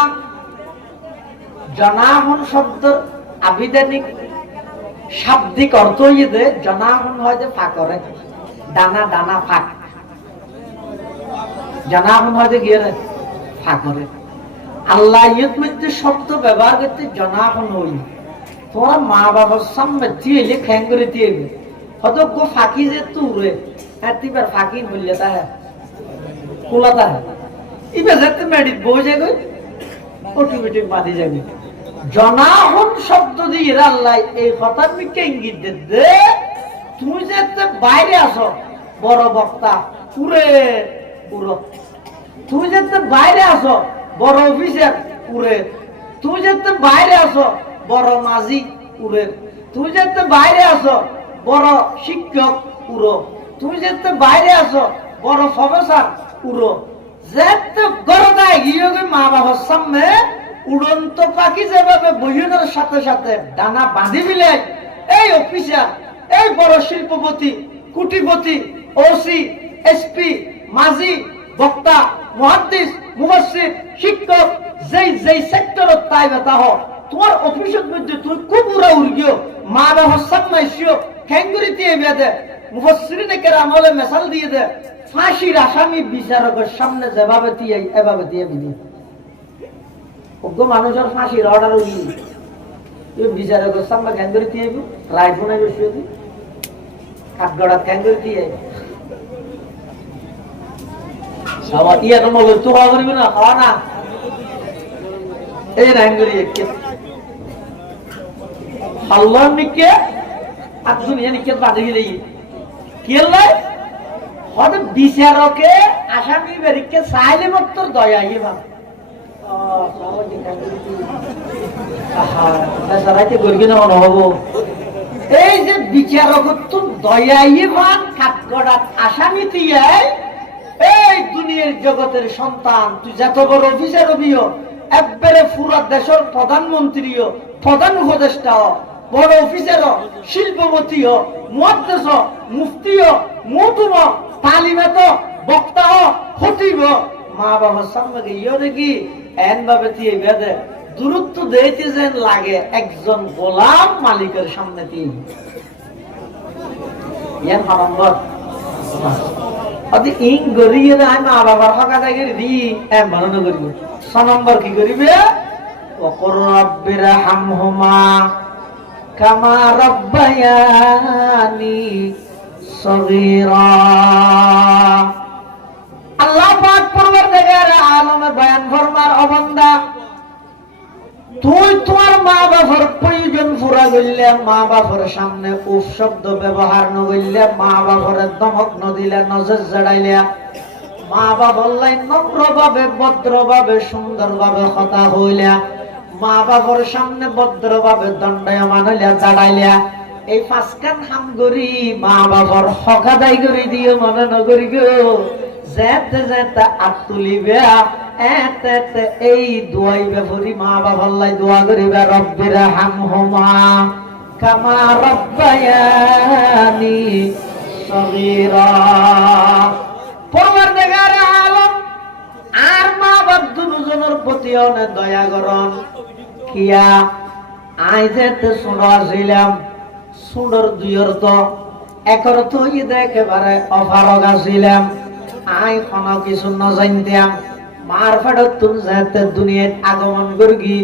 जनाहुन शब्द अभिधानिक শাব্দিক অর্থ ইয়ে জনাহুন হয় যে ফাঁকরে দানা দানা ফাঁক জানা এখন হয়তো গিয়ে ফাঁকরে আল্লাহ ইয়ত মধ্যে শব্দ ব্যবহার করতে জানা এখন হই তোমার মা বাবার সামনে দিয়ে খ্যাং করে দিয়ে হয়তো গো ফাঁকি যে তুরে হ্যাঁ তিবার ফাঁকি বললে তা হ্যাঁ কোলা তা হ্যাঁ ইবে যেতে মেডিট বই যাবে অটোমেটিক বাঁধি যাবে জনাহন শব্দ দিয়ে আল্লাহ এই কথার মিকে ইঙ্গিত দে তুমি যেতে বাইরে আসো বড় বক্তা পুরে পুরো তুমি যেতে বাইরে আসো বড় অফিসার পুরে তুমি যেতে বাইরে আসো বড় মাঝি পুরে তুমি যেতে বাইরে আসো বড় শিক্ষক পুরো তুমি যেতে বাইরে আসো বড় প্রফেসর পুরো যেতে গরদায় গিয়ে মা বাবার সামনে উড়ন্ত পাখি যেভাবে বইনের সাথে সাথে ডানা বাঁধি দিলে এই অফিসার এই বড় শিল্পপতি কুটিপতি ওসি এসপি মাঝি বক্তা মুহাদ্দিস মুফাসসির শিক্ষক যেই যেই সেক্টরত তাই বেতা হ তোমার অফিসের মধ্যে তুই খুব উড়া উড়গিও মা বাবার সামনে এসিও হ্যাঙ্গুরি দিয়ে বেঁধে মুফাসসিরিনে কেরাম হলে মেসাল দিয়ে দে ফাঁসির আসামি বিচারকের সামনে যেভাবে দিয়ে এভাবে দিয়ে দিবি ওগো মানুষের ফাঁসির অর্ডার উঠি বিচারকের সামনে হ্যাঙ্গুরি দিয়ে রায় ফোনে বসিয়ে দি কাঠগড়া হ্যাঙ্গুরি দিয়ে সবাই ইয়ে তো বলো তো খাওয়া করিবি না খাওয়া না এই হ্যাঙ্গুরি একে আল্লাহ নিকে আর দুনিয়া নিকে বাঁধে দিই কি লাই হয়তো বিচারকে আসামি বেরিকে চাইলে মাত্র দয়া ইয়ে ভাব এই যে বিচারক দয়াই ভান কাঠগড়াত আসামি দিয়ে এই দুনিয়ার জগতের সন্তান তুই যত বড় অফিসার হবিও একবারে পুরা দেশের প্রধানমন্ত্রীও প্রধান উপদেষ্টা বড় অফিসার শিল্পপতি মুহাদ্দিস মুফতি মুতুম তালিমাত বক্তা খতিব মা বাবার সামনে গিয়ে দেখি এন ভাবে দিয়ে বেঁধে দূরত্ব দিতে যেন লাগে একজন গোলাম মালিকের সামনে দিয়ে ইয়ান নম্বর অতি ইং গরিয়ে নাই মা বাবার হকা থাকে দি এম বানানো করিব 6 নম্বর কি করিবে ওকর রাব্বির হামহুমা কামা রাব্বায়ানি সগীরা আল্লাহ পাক পরওয়ারদিগার আলমে বয়ান ফরমার ও বান্দা তুই তোমার মা বাবার প্রয়োজন পুরা করলে মা বাবার সামনে উফ শব্দ ব্যবহার ন করলে মা বাবার দমক ন দিলে নজর জড়াইলে মা বাবার লাই নম্রভাবে ভদ্রভাবে সুন্দরভাবে কথা হইলে মা বাবার সামনে ভদ্রভাবে দণ্ডায়মান হইলে দাঁড়াইলে এই পাঁচখান হাম করি মা বাবার হক আদায় করে দিও মনে নগরি গো যেতে যেতে আতুলিবে এই দোয়াইবে ভরি মা বাবার লাই দোয়া করিবে রব্বির হামহুমা কামা রাব্বায়ানি সগীরা পরওয়ারদিগার আলম আর মা বাপ দুজনের প্রতি অনেক দয়া করন কিয়া আই যেতে শুনো ছিলাম সুন্দর দুইয়ের তো একর তো একেবারে অফারক আছিলাম আই কোনো কিছু ন জানতাম মার ফেরত তুমি যেতে দুনিয়াত আগমন করগি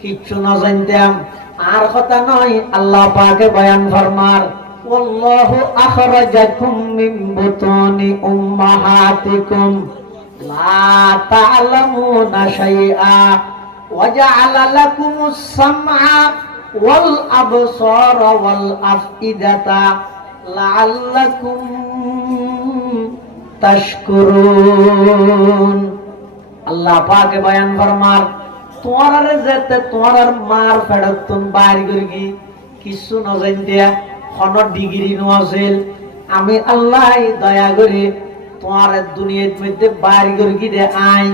কিচ্ছু ন জানতাম আর কথা নয় আল্লাহ পাকে বয়ান ফরমার ওয়াল্লাহু আখরাজাকুম মিন বুতুনি উম্মাহাতিকুম লা তা'লামুনা শাইআ ওয়া জা'আলা লাকুমুস সামআ ওয়াল আবসারা ওয়াল আফইদাতা লাআল্লাকুম তাশকুরুন আল্লাহ পাকে বয়ান ফরমার তোমার যেতে তোমার মার ফেরত তুমি বাইর করগি কিছু ন জানতিয়া কোনো ডিগ্রি নো আছিল আমি আল্লাহ দয়া করে তোমার দুনিয়ার মধ্যে বাইর করগি দে আই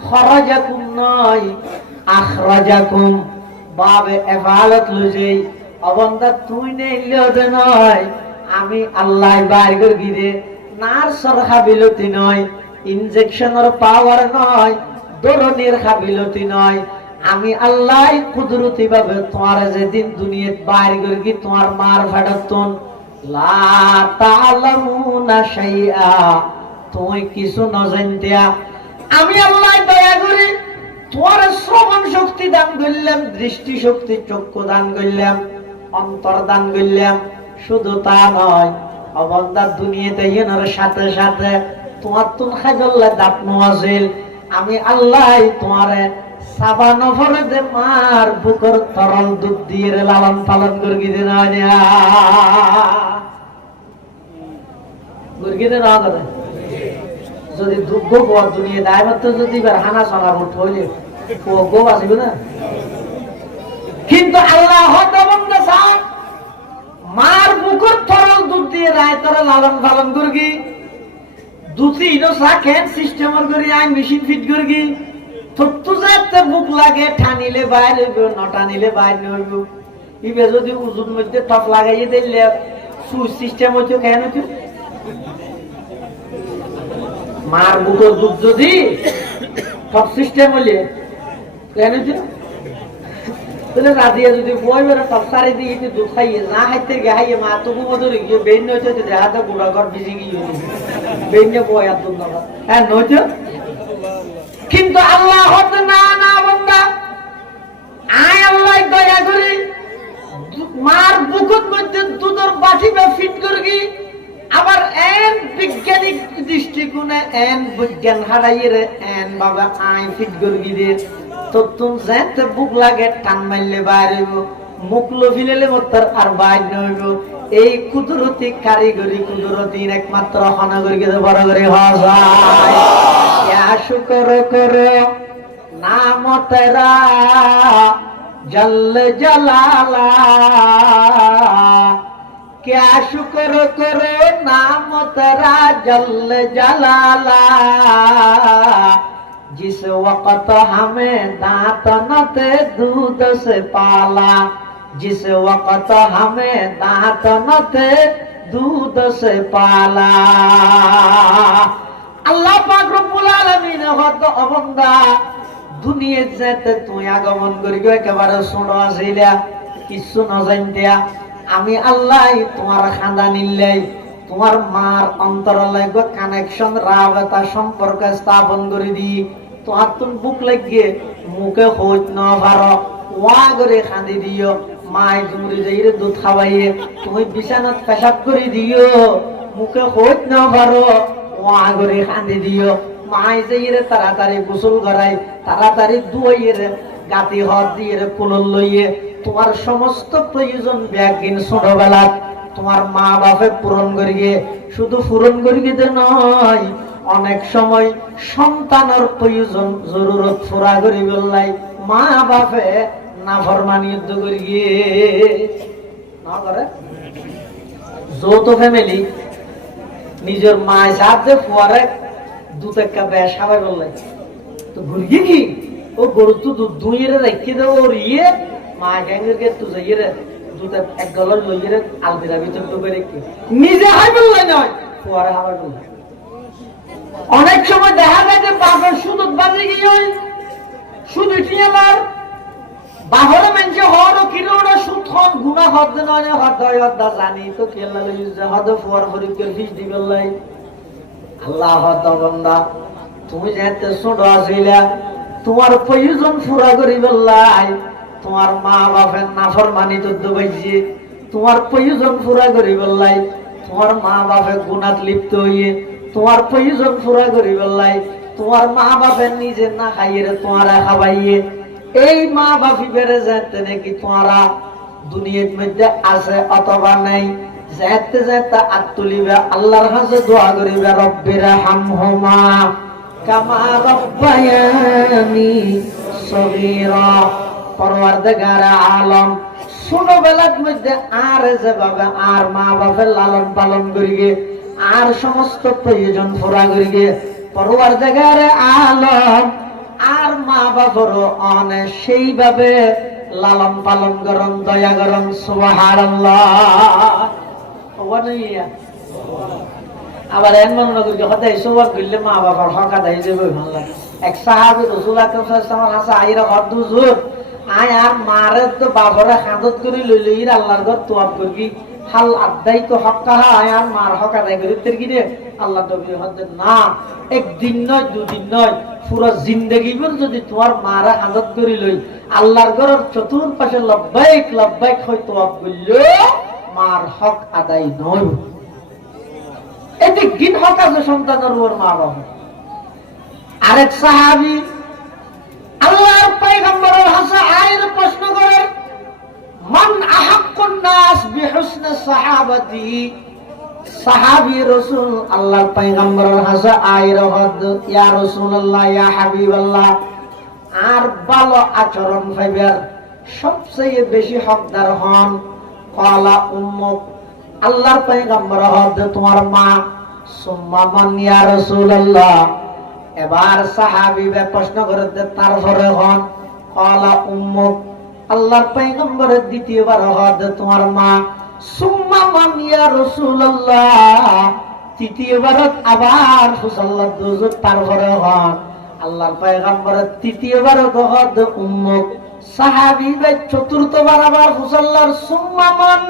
খরাজাকুম নয় আখরাজাকুম বাবে এফালত লজেই অবন্দা তুই নেইলেও দে নয় আমি আল্লাহ বাইর করগি দে নার্সর খাবিলতি নয় ইনজেকশনের পাওয়ার নয় দরনের খাবিলতি নয় আমি আল্লাহ কুদরতি ভাবে তোমার যেদিন দুনিয়াত বাইর করগি তোমার মার ফেরতন লা তা'লামুনা শাইআ তুই কিছু নজানতিয়া আমি আল্লাহ দয়া করি তোমার শ্রবণ শক্তি দান করলাম, দৃষ্টি শক্তি চক্ষু দান করলাম, অন্তর দান করলাম। শুধু তা নয়, অবন্দার দুনিয়াতে ইনার সাথে সাথে তোমার তুন খাইজল্লা দাঁত নোয়াজিল আমি আল্লাহ তোমারে সাবা নফরে দে মার বুকর তরল দুধ দিয়ে লালন পালন করি দিন গুরগিতে না করে যদি দুঃখ পর দুনিয়া দায় মাত্র যদি হানা সোনা ভোট হইলে গো আসিব না। কিন্তু আল্লাহ মার বুকর তরল দুধ দিয়ে রায় তোরা লালন পালন করি দুধি ইনো সাখেন সিস্টেমর করি আই মেশিন ফিট করি তত্তু যাতে বুক লাগে ঠানিলে বাইরে হইব নটানিলে বাইরে হইব ইবে যদি উজুর মধ্যে টপ লাগাইয়ে দিলে সুইচ সিস্টেম হইতো কেন হইতো মার বুকর দুধ যদি টপ সিস্টেম হইলে কেন হইতো তাহলে রাধিয়া যদি বই বেরো টপ সারি দিয়ে দুধ খাইয়ে না খাইতে খাইয়ে মা তবু মধুর গিয়ে বেন হইতো দেহাতে বুড়া ঘর ভিজে গিয়ে বেনে বই আর দুধ না হ্যাঁ নইতো। কিন্তু আল্লাহ না না বন্ধা আয় আল্লাহ দয়া করি মার বুকুর মধ্যে দুধের বাটি বা ফিট করি আবার এন বিজ্ঞানিক দৃষ্টিকোণে এন বিজ্ঞান হারাইয়ে এন বাবা আয় ফিট করি দে তো তুমি যেতে বুক লাগে টান মারলে বাইরে হইব মুখ লভিলে মতার আর বাইরে হইব। এই কুদরতি কারিগরি কুদরতি একমাত্র হনগরকে বড় করে হওয়া যায়। क्या शुक्र करो नाम तेरा जल जलाला, क्या शुक्र करो नाम तेरा जल जलाला, जिस वक्त हमें दांत न थे दूध से पाला, जिस वक्त हमें दांत न थे दूध से पाला। আল্লাহ পাক রব্বুল আলামিন হত অবন্দা দুনিয়ার যেতে তুই আগমন করিও একেবারে শুনো আসিলা কিছু না জানতিয়া আমি আল্লাহ তোমার খানদানিল্লাই তোমার মার অন্তরালে গো কানেকশন রাবতা সম্পর্ক স্থাপন করে দি তোমার তুমি বুক লাগিয়ে মুখে হইত না পারো ওয়া করে খান্দি দিও মাই তুমি যাইরে দুধ খাওয়াইয়ে তুমি বিছানাত পেশাব করে দিও মুখে হইত না পারো ওয়া করে খান্দি দিও মাই যাইরে তাড়াতাড়ি গোসল করাই তাড়াতাড়ি দুইয়ে গাতি হাত দিয়ে কুলল লইয়ে তোমার সমস্ত প্রয়োজন ব্যাগিন ছোটবেলা তোমার মা বাপে পূরণ করিয়ে শুধু পূরণ করিয়ে নয় অনেক সময় সন্তানের প্রয়োজন জরুরত পুরা করি বললাই মা বাপে নাফরমানি যুদ্ধ করিয়ে না করে যৌথ ফ্যামিলি নিজের মায়ের সাথে ফুয়ারে দুধ একটা বেশ খাবার বললাই তো ঘুরিয়ে কি ও গরু তো দুধ দুইয়ে রেখে দেবো ওর ইয়ে মা গ্যাঙ্গেরকে তু যাইয়ে দুধ এক গলার লইয়ে আলবিরা ভিতর ডুবে রেখে নিজে হাই বললাই নয় ফুয়ারে খাবার বললাই। অনেক সময় দেখা যায় যে বাপের সুদত বাজে গিয়ে শুধু টিয়াবার বাহরে মেনছে হরও কিলো ওরা সুদ হন গুণা হদ নয় হদ্দায় হদ্দা জানি তো কেল্লা লইছে হদ ফুয়ার হরিকের ফিস দিবেলাই আল্লাহ হদ বন্দা তুমি যেতে ছোট আসিলা তোমার প্রয়োজন পুরা করিবেলাই তোমার মা বাপের নাফরমানি তো দবাইছে তোমার প্রয়োজন পুরা করিবেলাই তোমার মা বাপে গুনাত লিপ্ত হইয়ে তোমার প্রয়োজন পুরা করিবেলাই তোমার মা বাপের নিজে না খাইয়ে তোমার খাবাইয়ে এই মা বাপি বেড়ে যেতে নাকি তোমারা দুনিয়ার মধ্যে আছে অথবা নাই যেতে যেতে আত তুলিবে আল্লাহর কাছে দোয়া করিবে রব্বির হামহুমা কামা রব্বায়ানি সগীরা। পরওয়ারদিগার আলম ছোটবেলার মধ্যে আর যেভাবে আর মা বাপের লালন পালন করিগে আর সমস্ত প্রয়োজন পুরা করিগে পরওয়ারদিগার আলম আর মা বাবারও অনেক সেইভাবে লালন পালন করন দয়া করন সুবহানাল্লাহ। আবার এমন নগর হতে সবার করলে মা বাবার হক আদায় যাবে ভালো লাগে। এক সাহাবী রাসূল আকরাম সাল্লাল্লাহু আলাইহি ওয়াসাল্লাম হাসা আইরা হদ হুজুর আয় আর মারে তো বাবারে হাদত করে লইলে আল্লাহর ঘর তোয়াব করবি হাল আদায় তো হক কাহা আয় আর মার হক আদায় করে তের কি রে আল্লাহ নবী হতে না, একদিন নয় দুদিন নয়, পুরো জিন্দগি ভর যদি তোমার মারা আদত করি লই আল্লাহর ঘরের চতুর্পাশে লব্বাইক লব্বাইক হয়তো বললো মার হক আদায় নয়। এতে গিন হক আছে সন্তানের ওর মা বাবা। আরেক সাহাবী আল্লাহর পয়গম্বরের কাছে আয়ের প্রশ্ন করেন, মান আহাক্কুন নাস বিহুসনি সাহাবাতি। সাহাবী রাসূল আল্লাহর পয়গম্বরের কাছে আয়ের হদ, ইয়া রাসূলুল্লাহ ইয়া হাবিবাল্লাহ, আর ভালো আচরণ পাইবার সবচেয়ে বেশি হকদার হন। ক্বালা উম্মুক, আল্লাহর পয়গম্বর হদ তোমার মা। সুম্মা মান ইয়া রাসূলুল্লাহ, এবার সাহাবী প্রশ্ন করতে তারপরে হন। ক্বালা উম্মুক, আল্লাহর পয়গম্বরের দ্বিতীয়বার হদ তোমার মা। সুম্মা মান ইয়া রাসূলুল্লাহ, তৃতীয়বার আবার সাল্লাল্লাহু আলাইহি তারপরে হন। আল্লাহর পয়গম্বরের তৃতীয়বার হদ উম্মুক। সাহাবী চতুর্থবার আবার সাল্লাল্লাহু সুম্মা মান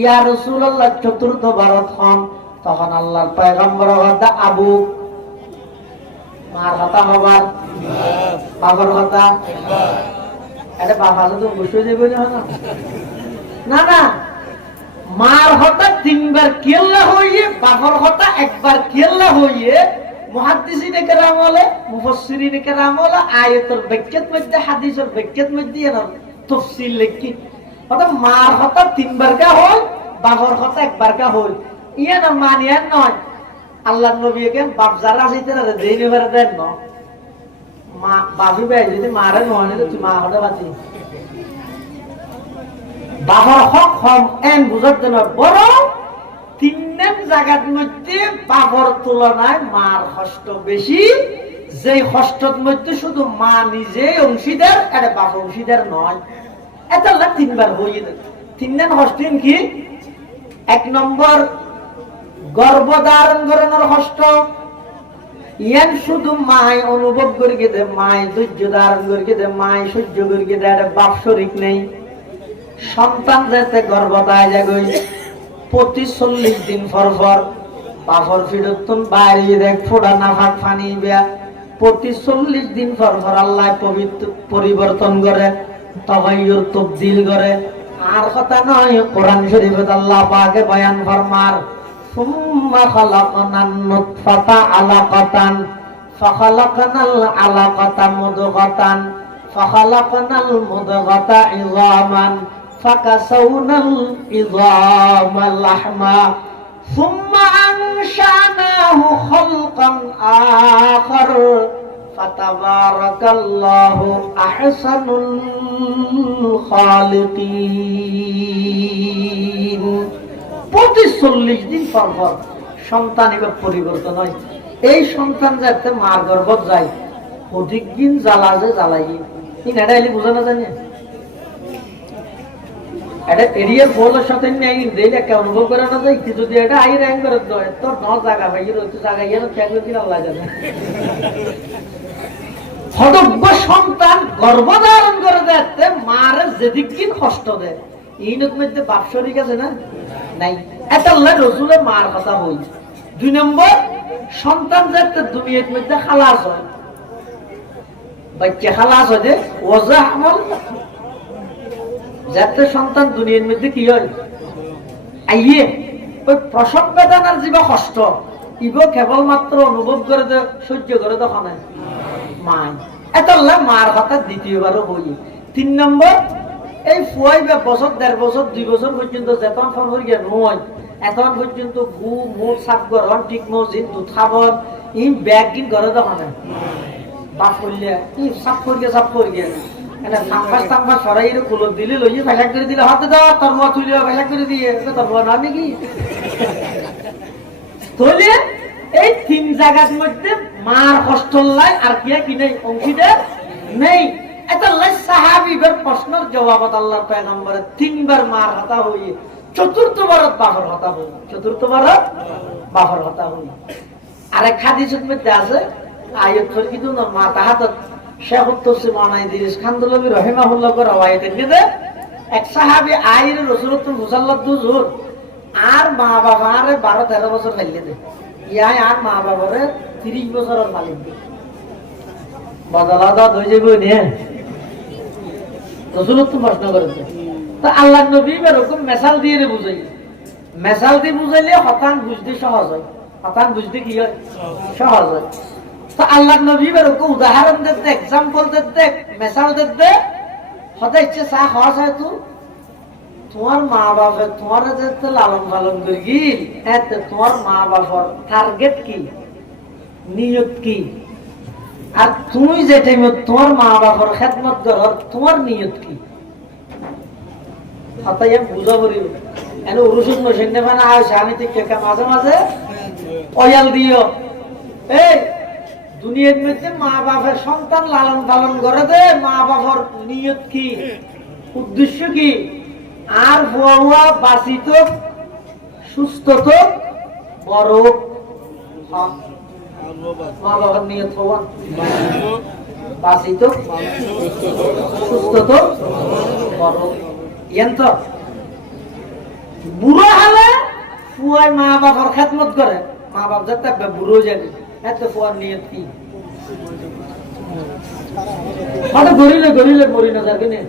ইয়া রাসূলুল্লাহ চতুর্থবার হন। তখন আল্লাহর পয়গম্বর হদ আবু, মার কথা হবার বাবার কথা, এটা বাবা তো বসে যাবে না না, মার হতা তিনবার কেল্লা হইয়ে, বাবার হতা একবার কেল্লা হইয়ে মুহাদ্দিসিনে কেরাম বলে, মুফাসসিরিনে কেরাম বলে আয়াতের ব্যাখ্যার মধ্যে হাদিসের ব্যাখ্যার মধ্যে এর তাফসীর লিখি। অর্থাৎ মার হতা তিনবার কা হয়, বাবার হতা একবার কা হয়। ইয়া না মানিয়া নয় আল্লাহ নবীকে বাপ যারা আছে তারা দেই নেবার দেন না, মা বাবি ভাই যদি মারে নয় তুই মা হতে পারছি বাবার হক হম এন বুঝার জন্য বড় তিন জায়গার মধ্যে বাবার তুলনায় মার কষ্ট বেশি। যে কষ্টের মধ্যে শুধু মা নিজে অংশীদার, এটা বাপ অংশীদার নয়। এটা তিনবার হয়ে যায়। তিনজন কষ্ট কি? এক নম্বর গর্ভধারণ করানোর কষ্ট, ইয়ান শুধু মায় অনুভব করিয়ে দে, মায় ধৈর্য ধারণ করিয়ে দে, মায় সহ্য করিয়ে দেয়, বাপ শরীক নেই। সন্তান যাতে গর্ভতায় যাগই প্রতি 40 দিন পর পর বাপর ফিরতুন বাইরে দেখ ফোড়া নাফাক ফানি বেয়া, প্রতি 40 দিন পর পর আল্লাহ পবিত্র পরিবর্তন করে, তাগায়্যুর তবদিল করে। আর কথা নয়, কোরআন শরীফে আল্লাহ পাকে বয়ান ফরমার, সুম্মা খালাকনান নুতফাতা আলাকাতান ফাখালাকনাল আলাকাতা মুদগাতান ফাখালাকনাল মুদগাতা ইযামান ফাকাসাউনাল ইযামা লাহমা সুম্মা আনশানাহু খালকান আখার ফাতাবারাকাল্লাহু আহসানুল খালিকিন। প্রতি 40 দিন পর পর সন্তান এবার পরিবর্তন হয়। এই সন্তান যাতে মার গর্ভ যায় অধিক দিন জ্বালা যে জ্বালাই এটা এলি বোঝানো জানি, এটা এরিয়ার বলের সাথে নেই দিলে একটা অনুভব করে না যায় কি যদি এটা আই র্যাঙ্ক করে দেয় তোর ন জায়গা ভাই জায়গা ইয়ে ফ্যাংলে দিন আল্লাহ জানে। হতব্য সন্তান গর্ভধারণ করে যাচ্ছে মার যেদিক দিন কষ্ট দেয় এই মধ্যে বাপ শরীক আছে না নাই। এটা আল্লাহ রসুলের মার কথা বই। 2 নম্বর সন্তান যাতে দুনিয়ার মধ্যে খালাস হয়, বাচ্চা খালাস হয় যে ওজা আমল যাতে সন্তান দুনিয়ার মধ্যে কি হয় আইয়ে ওই প্রসব বেদনার জীব কষ্ট ইব কেবলমাত্র অনুভব করে দে সহ্য করে তখন মা। এটা আল্লাহ মার কথা দ্বিতীয়বারও বই। 3 নম্বর এই 1.5 বছর 1.5 বছর 2 বছর পর্যন্ত যেতন ফল গিয়ে নয় এখন পর্যন্ত গু মুখ সাফ করন ঠিক মসজিদ দুধ খাবন ই ব্যাগ কিন করে তখন বাপ করলে ই সাফ করে গিয়ে এটা সাম্বাস তাম্বাস সরাই কুলো দিলে লইয়ে ফেলাক করে দিলে হাতে দাও তোর মা তুলে ফেলাক করে দিয়ে তোর মা না নাকি তাহলে এই 3 জায়গার মধ্যে মার কষ্ট লাই আর কি নেই অংশীদার নেই। এটা সাহাবীদের প্রশ্নের জবাবত আল্লাহর পয়গম্বরের 3 বার মার হতা হই, 4th বারত বাপর হতা হই, 4th বারত বাপর হতা হই। আরেক হাদিসের মধ্যে আছে আয়াত করে কিন্তু মা তাহাত শেখ তফসির মাওলানা ইদ্রিস খানদুলভী রাহিমাহুল্লাহ রওয়ায়াত থেকে এক সাহাবী আয়ের রাসূলুল্লাহ সাল্লাল্লাহু আলাইহি আর মা বাবা আরে 12-13 বছর ফেললে দে ইয়াই আর মা বাবারে 30 বছরের মালিক দে বদলা দাঁত হয়ে যাবে নিয়ে রসুলত তো প্রশ্ন করেছে। তো আল্লাহ নবী এরকম মেসাল দিয়ে বুঝাই, মেসাল দিয়ে বুঝাইলে হতান বুঝতে সহজ হয়, হতান বুঝতে কি হয় সহজ হয়। তো আল্লাহ নবী এরকম উদাহরণ দিতে, এক্সাম্পল দিতে, মেসাল দিতে হতে ইচ্ছে চা হওয়া যায়। তো তোমার মা বাবা তোমার যে লালন পালন করি গিল এতে তোমার মা বাবার টার্গেট কি, নিয়ত কি, আর তুমি যে টাইমে তোমার মা বাবার খেদমত করার তোমার নিয়ত কি বুঝা করি। এনে উরুসুন মশিনে মানে আসে আমি ঠিক মাঝে মাঝে অয়াল দিও এই দুনিয়ার মধ্যে মা বাবার সন্তান লালন পালন করে দে, মা বাবার নিয়ত কি, উদ্দেশ্য কি, আর হুয়া বাঁচিত সুস্থ তো বড় মা বাবার নিয়ত হওয়া বাঁচিত সুস্থ তো বড় এত বুড়ো হলে ফুয়ায় মা বাবার খেদমত করে, মা বাপ যাতে বুড়ো জানি এত ফুয়ার নিয়ত কি গরিলে গরিলে মরি না যার কিনে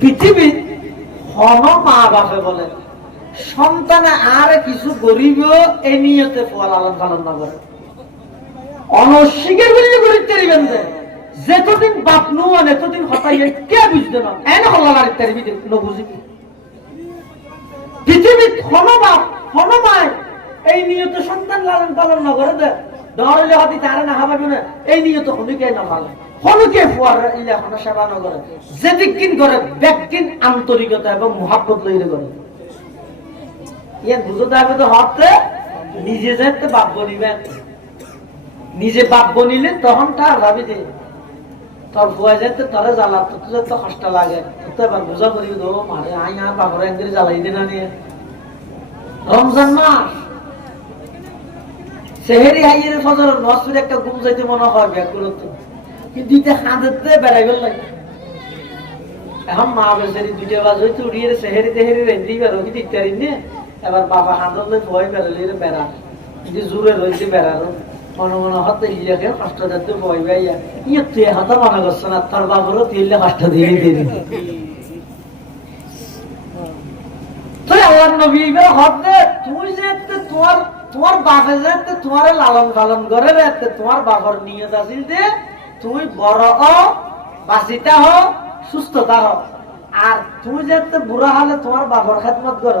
পৃথিবী হন মা বাপে বলে সন্তানে আর কিছু গরিব এই নিয়তে ফুয়া লালন পালন না করে অনস্বীকার করিলে গরিবতে দিবেন যেতদিন বাপ নুয়ান এতদিন হতাইয়ে কে বুঝতে না এন হল্লার ইত্যাদি নবুঝি পৃথিবীর হন বাপ হন মায় এই নিয়ত সন্তান লালন পালন না করে দে দরলে হাতি তারে না হাবাবে না এই নিয়ত হনুকে না ভালো হনুকে ফুয়ার ইলে হন সেবা না করে যেদিন করে ব্যক্তির আন্তরিকতা এবং মহাব্বত লইলে করে ইয়ান বুঝতে হবে তো হতে নিজে যেতে বাপ বনিবেন, নিজে বাপ বনিলে তখন তার ভাবি দে তোর ফুয়া যেতে তোরে জ্বালা তো তো কষ্ট লাগে তো এবার বুঝা করি দো মারে আই আর বাপরে একদিন জ্বালাই দিনা নিয়ে রমজান মাস সেহেরি হাইয়ের ফজর নসুর একটা ঘুম যাইতে মনে হয় ব্যাকুলত কিন্তু ইতে হাঁদতে বেড়াই গেল লাগে এখন মা বেচারি 2টা বাজ হইতে উড়িয়ে সেহেরি তেহেরি রেন্দি বেরো কিন্তু ইত্যাদি নিয়ে এবার বাবা হাঁদলে ভয় বেড়ালে বেড়া কিন্তু জোরে রয়েছে বেড়ারও মনে মনে হতে ইয়াকে কষ্ট দিতে ভয় পাইয়া ইয়ে তুই হাতে মনে করছো না তোর বাবুরও তুই কষ্ট দিয়ে দিবি তুই আল্লাহ নবী হতে তুই যে তোমার বাপে যে তোমার লালন পালন করে তোমার বাবার নিয়ত আছিল যে তুই বড় হ বাঁচিতা হ সুস্থতা হ আর তুই যে বুড়া হলে তোমার বাবার খেদমত কর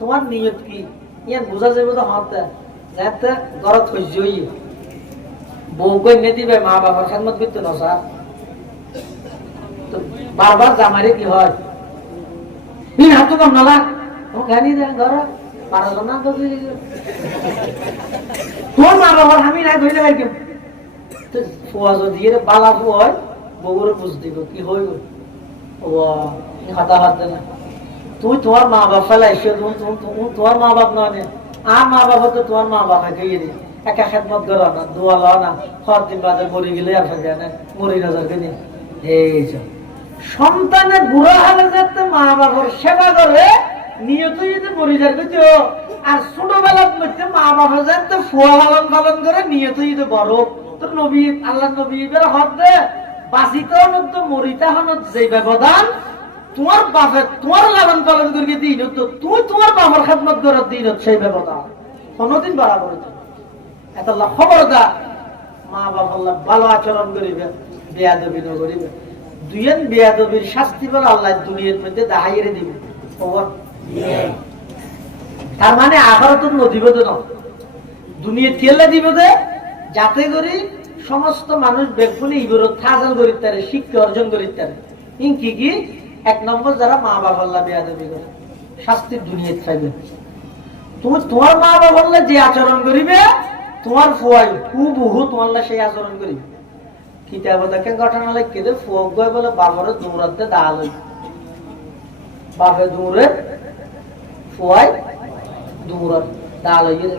তোমার নিয়ত কি ইয়ার বোঝা যাবে তো হতে যাতে ঘরত হইজ বউ কই নে দিবে মা বাবার খেদমত করতে না স্যার তো বারবার জামাইরে কি হয় হাত কম নালা ঘানি দেয় ঘর 12 জন না তোর মা বাবার আমি নাই ধরে ভাই কেউ ফুয়া যদি বালা ফুয় বউরে বুঝ দিব কি হইব ও হাতা হাত দে না তুই তোমার মা বাপ ফেলাইছো তোমার মা বাপ নয় আর মা বাবা তো তোমার মা বাবা খেয়ে দি একা খেদমত করো না দোয়া লো না খর দিন বাদে মরি গেলে আর ফেলে না মরি নজর কিনে এই সন্তানে বুড়া হলে যাতে মা বাবার সেবা করে নিয়ত যদি মরি যার কিছু আর ছোটবেলার মধ্যে মা বাবা যাতে ফুয়া লালন পালন করে নিয়ত যদি বড় তোর নবী আল্লাহ নবী হতে বাঁচিতে হনত মরিতে হনত যে ব্যবধান তোমার বাপের তোমার লালন পালন করিয়ে দিন তো তুই তোমার বাবার খেদমত করার দিন সেই ব্যবধান কোনদিন বরাবর এত খবরদার মা বাবা ভালো আচরণ করিবে বেয়াদবি ন করিবে দুইয়ের বেয়াদবির শাস্তি বলে আল্লাহ দুনিয়ার মধ্যে দাহাইয়ে দিবে তার মানে আখারাত নদীব না দুনিয়া কেলে দিব দে যাতে করি সমস্ত মানুষ বেগুনি ইবরত থাজাল করি তারে শিক্ষা অর্জন করি তারে কি কি 1 নম্বর যারা মা বাবা বেয়াদবি করে শাস্তি দুনিয়াতে পাইবে তুমি তোমার মা বাবা যে আচরণ করিবে তোমার ফুয়াই হুবহু তোমার সেই আচরণ করিবে কিতাব দেখে ঘটনা লিখে দে ফুয়া গয় বলে বাবারে দৌড়াতে দাল বাপে দৌড়ে ফুয়াই দৌড়াত দাল হইয়ে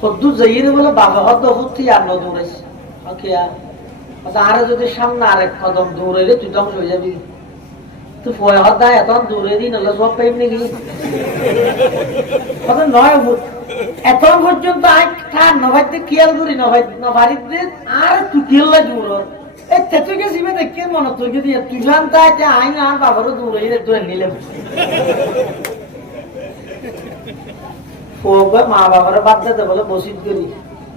সদ্দু যাইয়ে বলে বাবা হদ হচ্ছে আর ন দৌড়াইছে আরে যদি সামনে আরেক কদম দৌড়াইলে তুই ধ্বংস হয়ে যাবি তুই ফয় হদায় এখন দূরে দিন হলো সব পাইব নাকি নয় এখন পর্যন্ত নভাইতে খেয়াল করি নভারিতে আর তুই খেয়াল দূর তুই গেছি দেখে মনে তুই যদি তুই জানতে আইন আর বাবারও দূরে দূরে নিলে মা বাবার বাদ দিতে বলে বসিত করি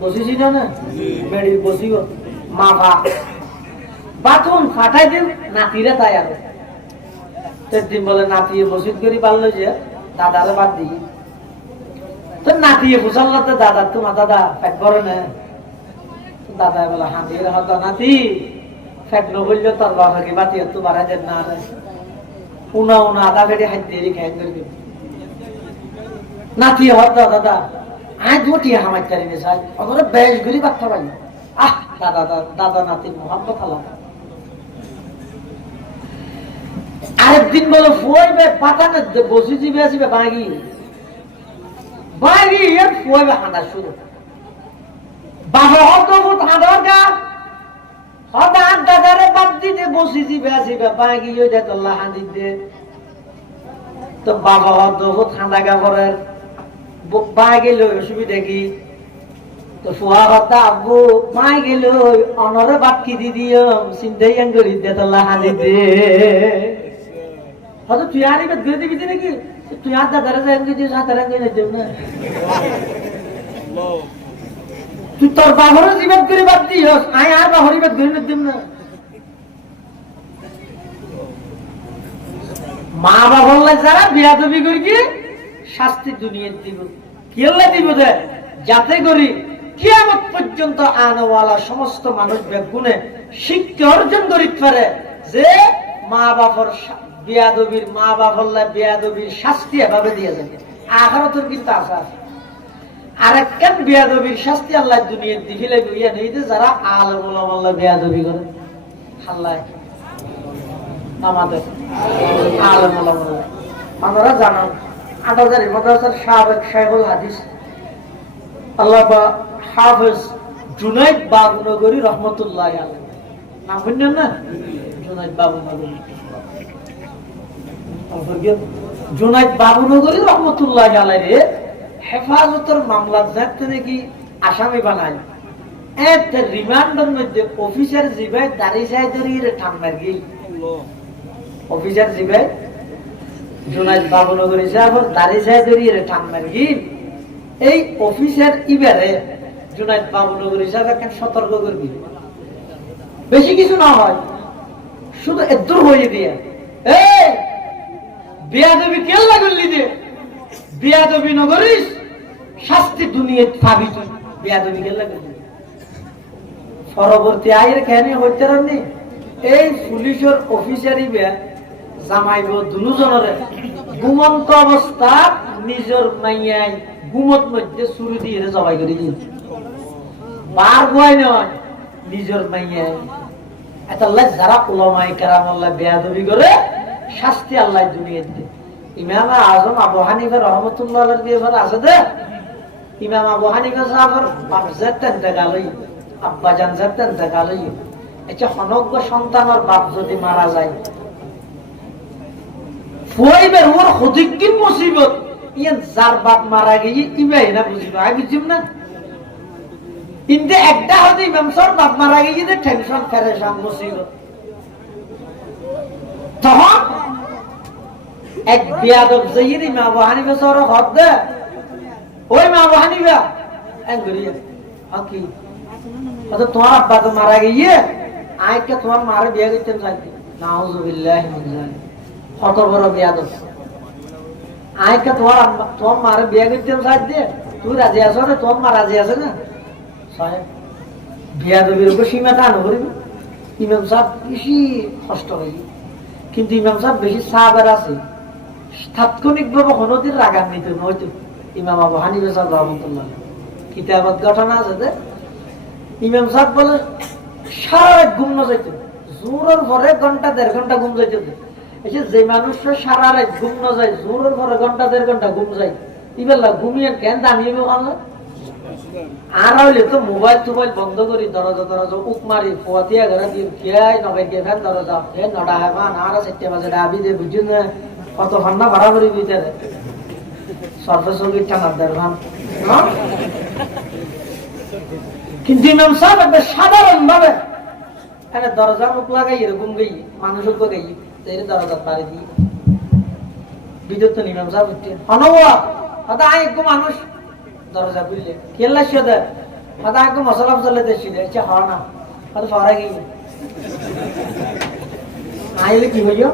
বসিছি না মেডি বসিব মা বাথুন ফাটাই দিন নাতিরে তাই আর দিন বলে নাতিয়ে বসিত করি পারলো যে দাদারে বাদ দিই তো নাতিয়ে বুঝাল দাদা তোমার দাদা পেট বড় না দাদা বলে হাতির হতো নাতি ফেট নবললে তোর বাবাকে বাতি তো বাড়া যায় না উনা উনা আদা ফেটে হাত দিয়ে খাই করবি নাতি হতো দাদা আয় দুটি হামাই চারি নে সাই ওরা বেশ গুলি বাচ্চা পাই দাদা দাদা নাতি মোহাম্মদ আলাম আরেকদিন বলো ফুয়াইবে পাতা না বসি জিবে আসবে বাগি বাগি এর ফুয়াইবে হাঁটা শুরু বাবা হতো হাঁটার গা হঠাৎ দাদারে বাদ দিতে বসি জিবে আসবে বাগি ওই দেখল্লা হাঁদি দে তো বাবা হতো ঠান্ডা কাপড়ের বাই গেল অসুবিধা কি তো ফুয়া হতা আব্বু মাই গেল অনরে বাটকি দি দিও চিন্তাই করি দেখল্লা হাঁদি দে হয়তো তুই আর এবার ঘুরে দিবি নাকি তুই আর দাদারা যাই দিস হাতারা দেব না তুই তোর বাহরের জীবন করে বাদ দিস আয় আর বাহর এবার ঘুরে দেব না মা বাবা যারা বিয়া দবি করি কি শাস্তি দুনিয়া দিব কেল্লা দিব দে যাতে করি কিয়ামত পর্যন্ত আনওয়ালা সমস্ত মানুষ বেগুনে শিক্ষা অর্জন করিতে পারে যে মা বাবার বিয়াদবির মা বাবা বিয়াদবির শাস্তি এভাবে দিয়ে যাবে আখিরাতের কিন্তু আশা আছে আরেকখান বিয়াদবির শাস্তি আল্লাহ দুনিয়ার দিলে বুঝিয়ে নেই যে যারা আলেম ওলামা বিয়াদবি করে আল্লাহ আমাদের আলেম ওলামা আপনারা জানান ৮০০০ মাদ্রাসার সাবেক শাইখুল হাদিস আল্লামা হাফেজ জুনাইদ বাবুনগরী রহমতুল্লাহ আলাইহি নাম শুনছেন না জুনাইদ বাবুনগরী জুনাইদ বাবুনগরী রহমতুল্লাহ আলাইহি হেফাজতের মামলা যাতে নাকি আসামি বানায় এতে রিমান্ডের মধ্যে অফিসার জিবাই দাঁড়িয়ে যায় ধরিয়ে ঠান্ডার গিল অফিসার জিবাই জুনাইদ বাবুনগরী সাহেব দাঁড়িয়ে যায় ধরিয়ে ঠান্ডার গিল এই অফিসার ইবারে জুনাইদ বাবুনগরী সাহেব এখন সতর্ক করবি বেশি কিছু না হয় শুধু এদূর হয়ে দিয়ে এই বিয়াদবি কেল্লা করলি যে বিয়াদবি নগরিস শাস্তি দুনিয়া পাবি তুই বিয়াদবি কেল্লা করলি পরবর্তী আয়ের কেন হইতে রানি এই পুলিশের অফিসারই জামাইব দুজনের ঘুমন্ত অবস্থা নিজের মাইয়াই ঘুমত মধ্যে চুরি দিয়ে জবাই করে দিন বার বয় নয় নিজের মাইয়াই এটা যারা উলামায়ে কেরাম আল্লাহ বেয়াদবি করে শাস্তি আল্লাহ দুনিয়া দিতে ইমাম আজম আবু হানিফা রহমতুল্লাহ আলাইহি ব্যাপারে আছে দে ইমাম আবু হানিফা সাহেবের বাপ জাতেন দেখালই আব্বা জান জাতেন দেখালই এটা হনজ্ঞ সন্তানের বাপ যদি মারা যায় ফুয়াইবের ওর হদিকিন মুসিবত ইয়ান যার বাপ মারা গিয়ে ইবাই না বুঝিব আমি বুঝিম না কিন্তু একটা হতে ইমাম সাহেব বাপ মারা গিয়ে যে টেনশন পেরেশান মুসিবত তখন এক বিয়াদব যাইয়ে ইমাম আবু হানিফা সাহেবের হদ দে ওই ইমাম আবু হানিফা এঙ্গরিয়া কি অত তোমার আব্বা তো মারা গিয়ে আইকে তোমার মারে বিয়ে করতেন চাইতে নাউজুবিল্লাহি মিন যালিক কত বড় বিয়াদব আইকে তোমার মারে বিয়ে করতেন চাইতে তুই রাজি আছো না তোমার মা রাজি আছে না সাহেব বিয়াদবির উপর সীমা টানো করিবি ইমাম সাহেব বেশি কষ্ট হয়ে কিন্তু ইমাম সাহেব বেশি সাহাবের আছে তাৎক্ষণিক ভাবে কোনদিন রাগান্বিত নয়তো ইমাম আবু হানিফা সাহেব রহমতুল্লাহ কিতাবত ঘটনা আছে যে ইমাম সাহেব বলে সারা রাত ঘুম না যাইতো জোরের পরে ঘন্টা ১.৫ ঘন্টা ঘুম যাইতো যে মানুষের সারা রাত ঘুম না যায় জোরের পরে ঘন্টা ১.৫ ঘন্টা ঘুম যায় ইবেলা ঘুমিয়ে কেন দাঁড়িয়ে আর হইলে তো মোবাইল টোবাইল বন্ধ করি দরজা দরজা উক মারি ফতিয়া ঘরে দিয়ে খেয়াই নবে কে ফেন দরজা ফেন নটা হয় মা আর 4 বাজে ডাবি দে বুঝুন কত ফান্না বাড়াবাড়ি ভিতরে সরফে সঙ্গীত টানার দরভান কিন্তু ইমাম সাহেব একটা সাধারণ ভাবে এখানে দরজা মুখ লাগাই এরকম গই মানুষ উপর গই দরজা পারে দিই বিদ্যুৎ তো ইমাম সাহেব উঠে অনবা হয়তো আয় একটু মানুষ দরজা খুললে কেল্লা সেদে হয়তো একটু মশলা ফসলা দেশি দেছে হওয়া না হয়তো ফরা গিয়ে আইলে কি হইও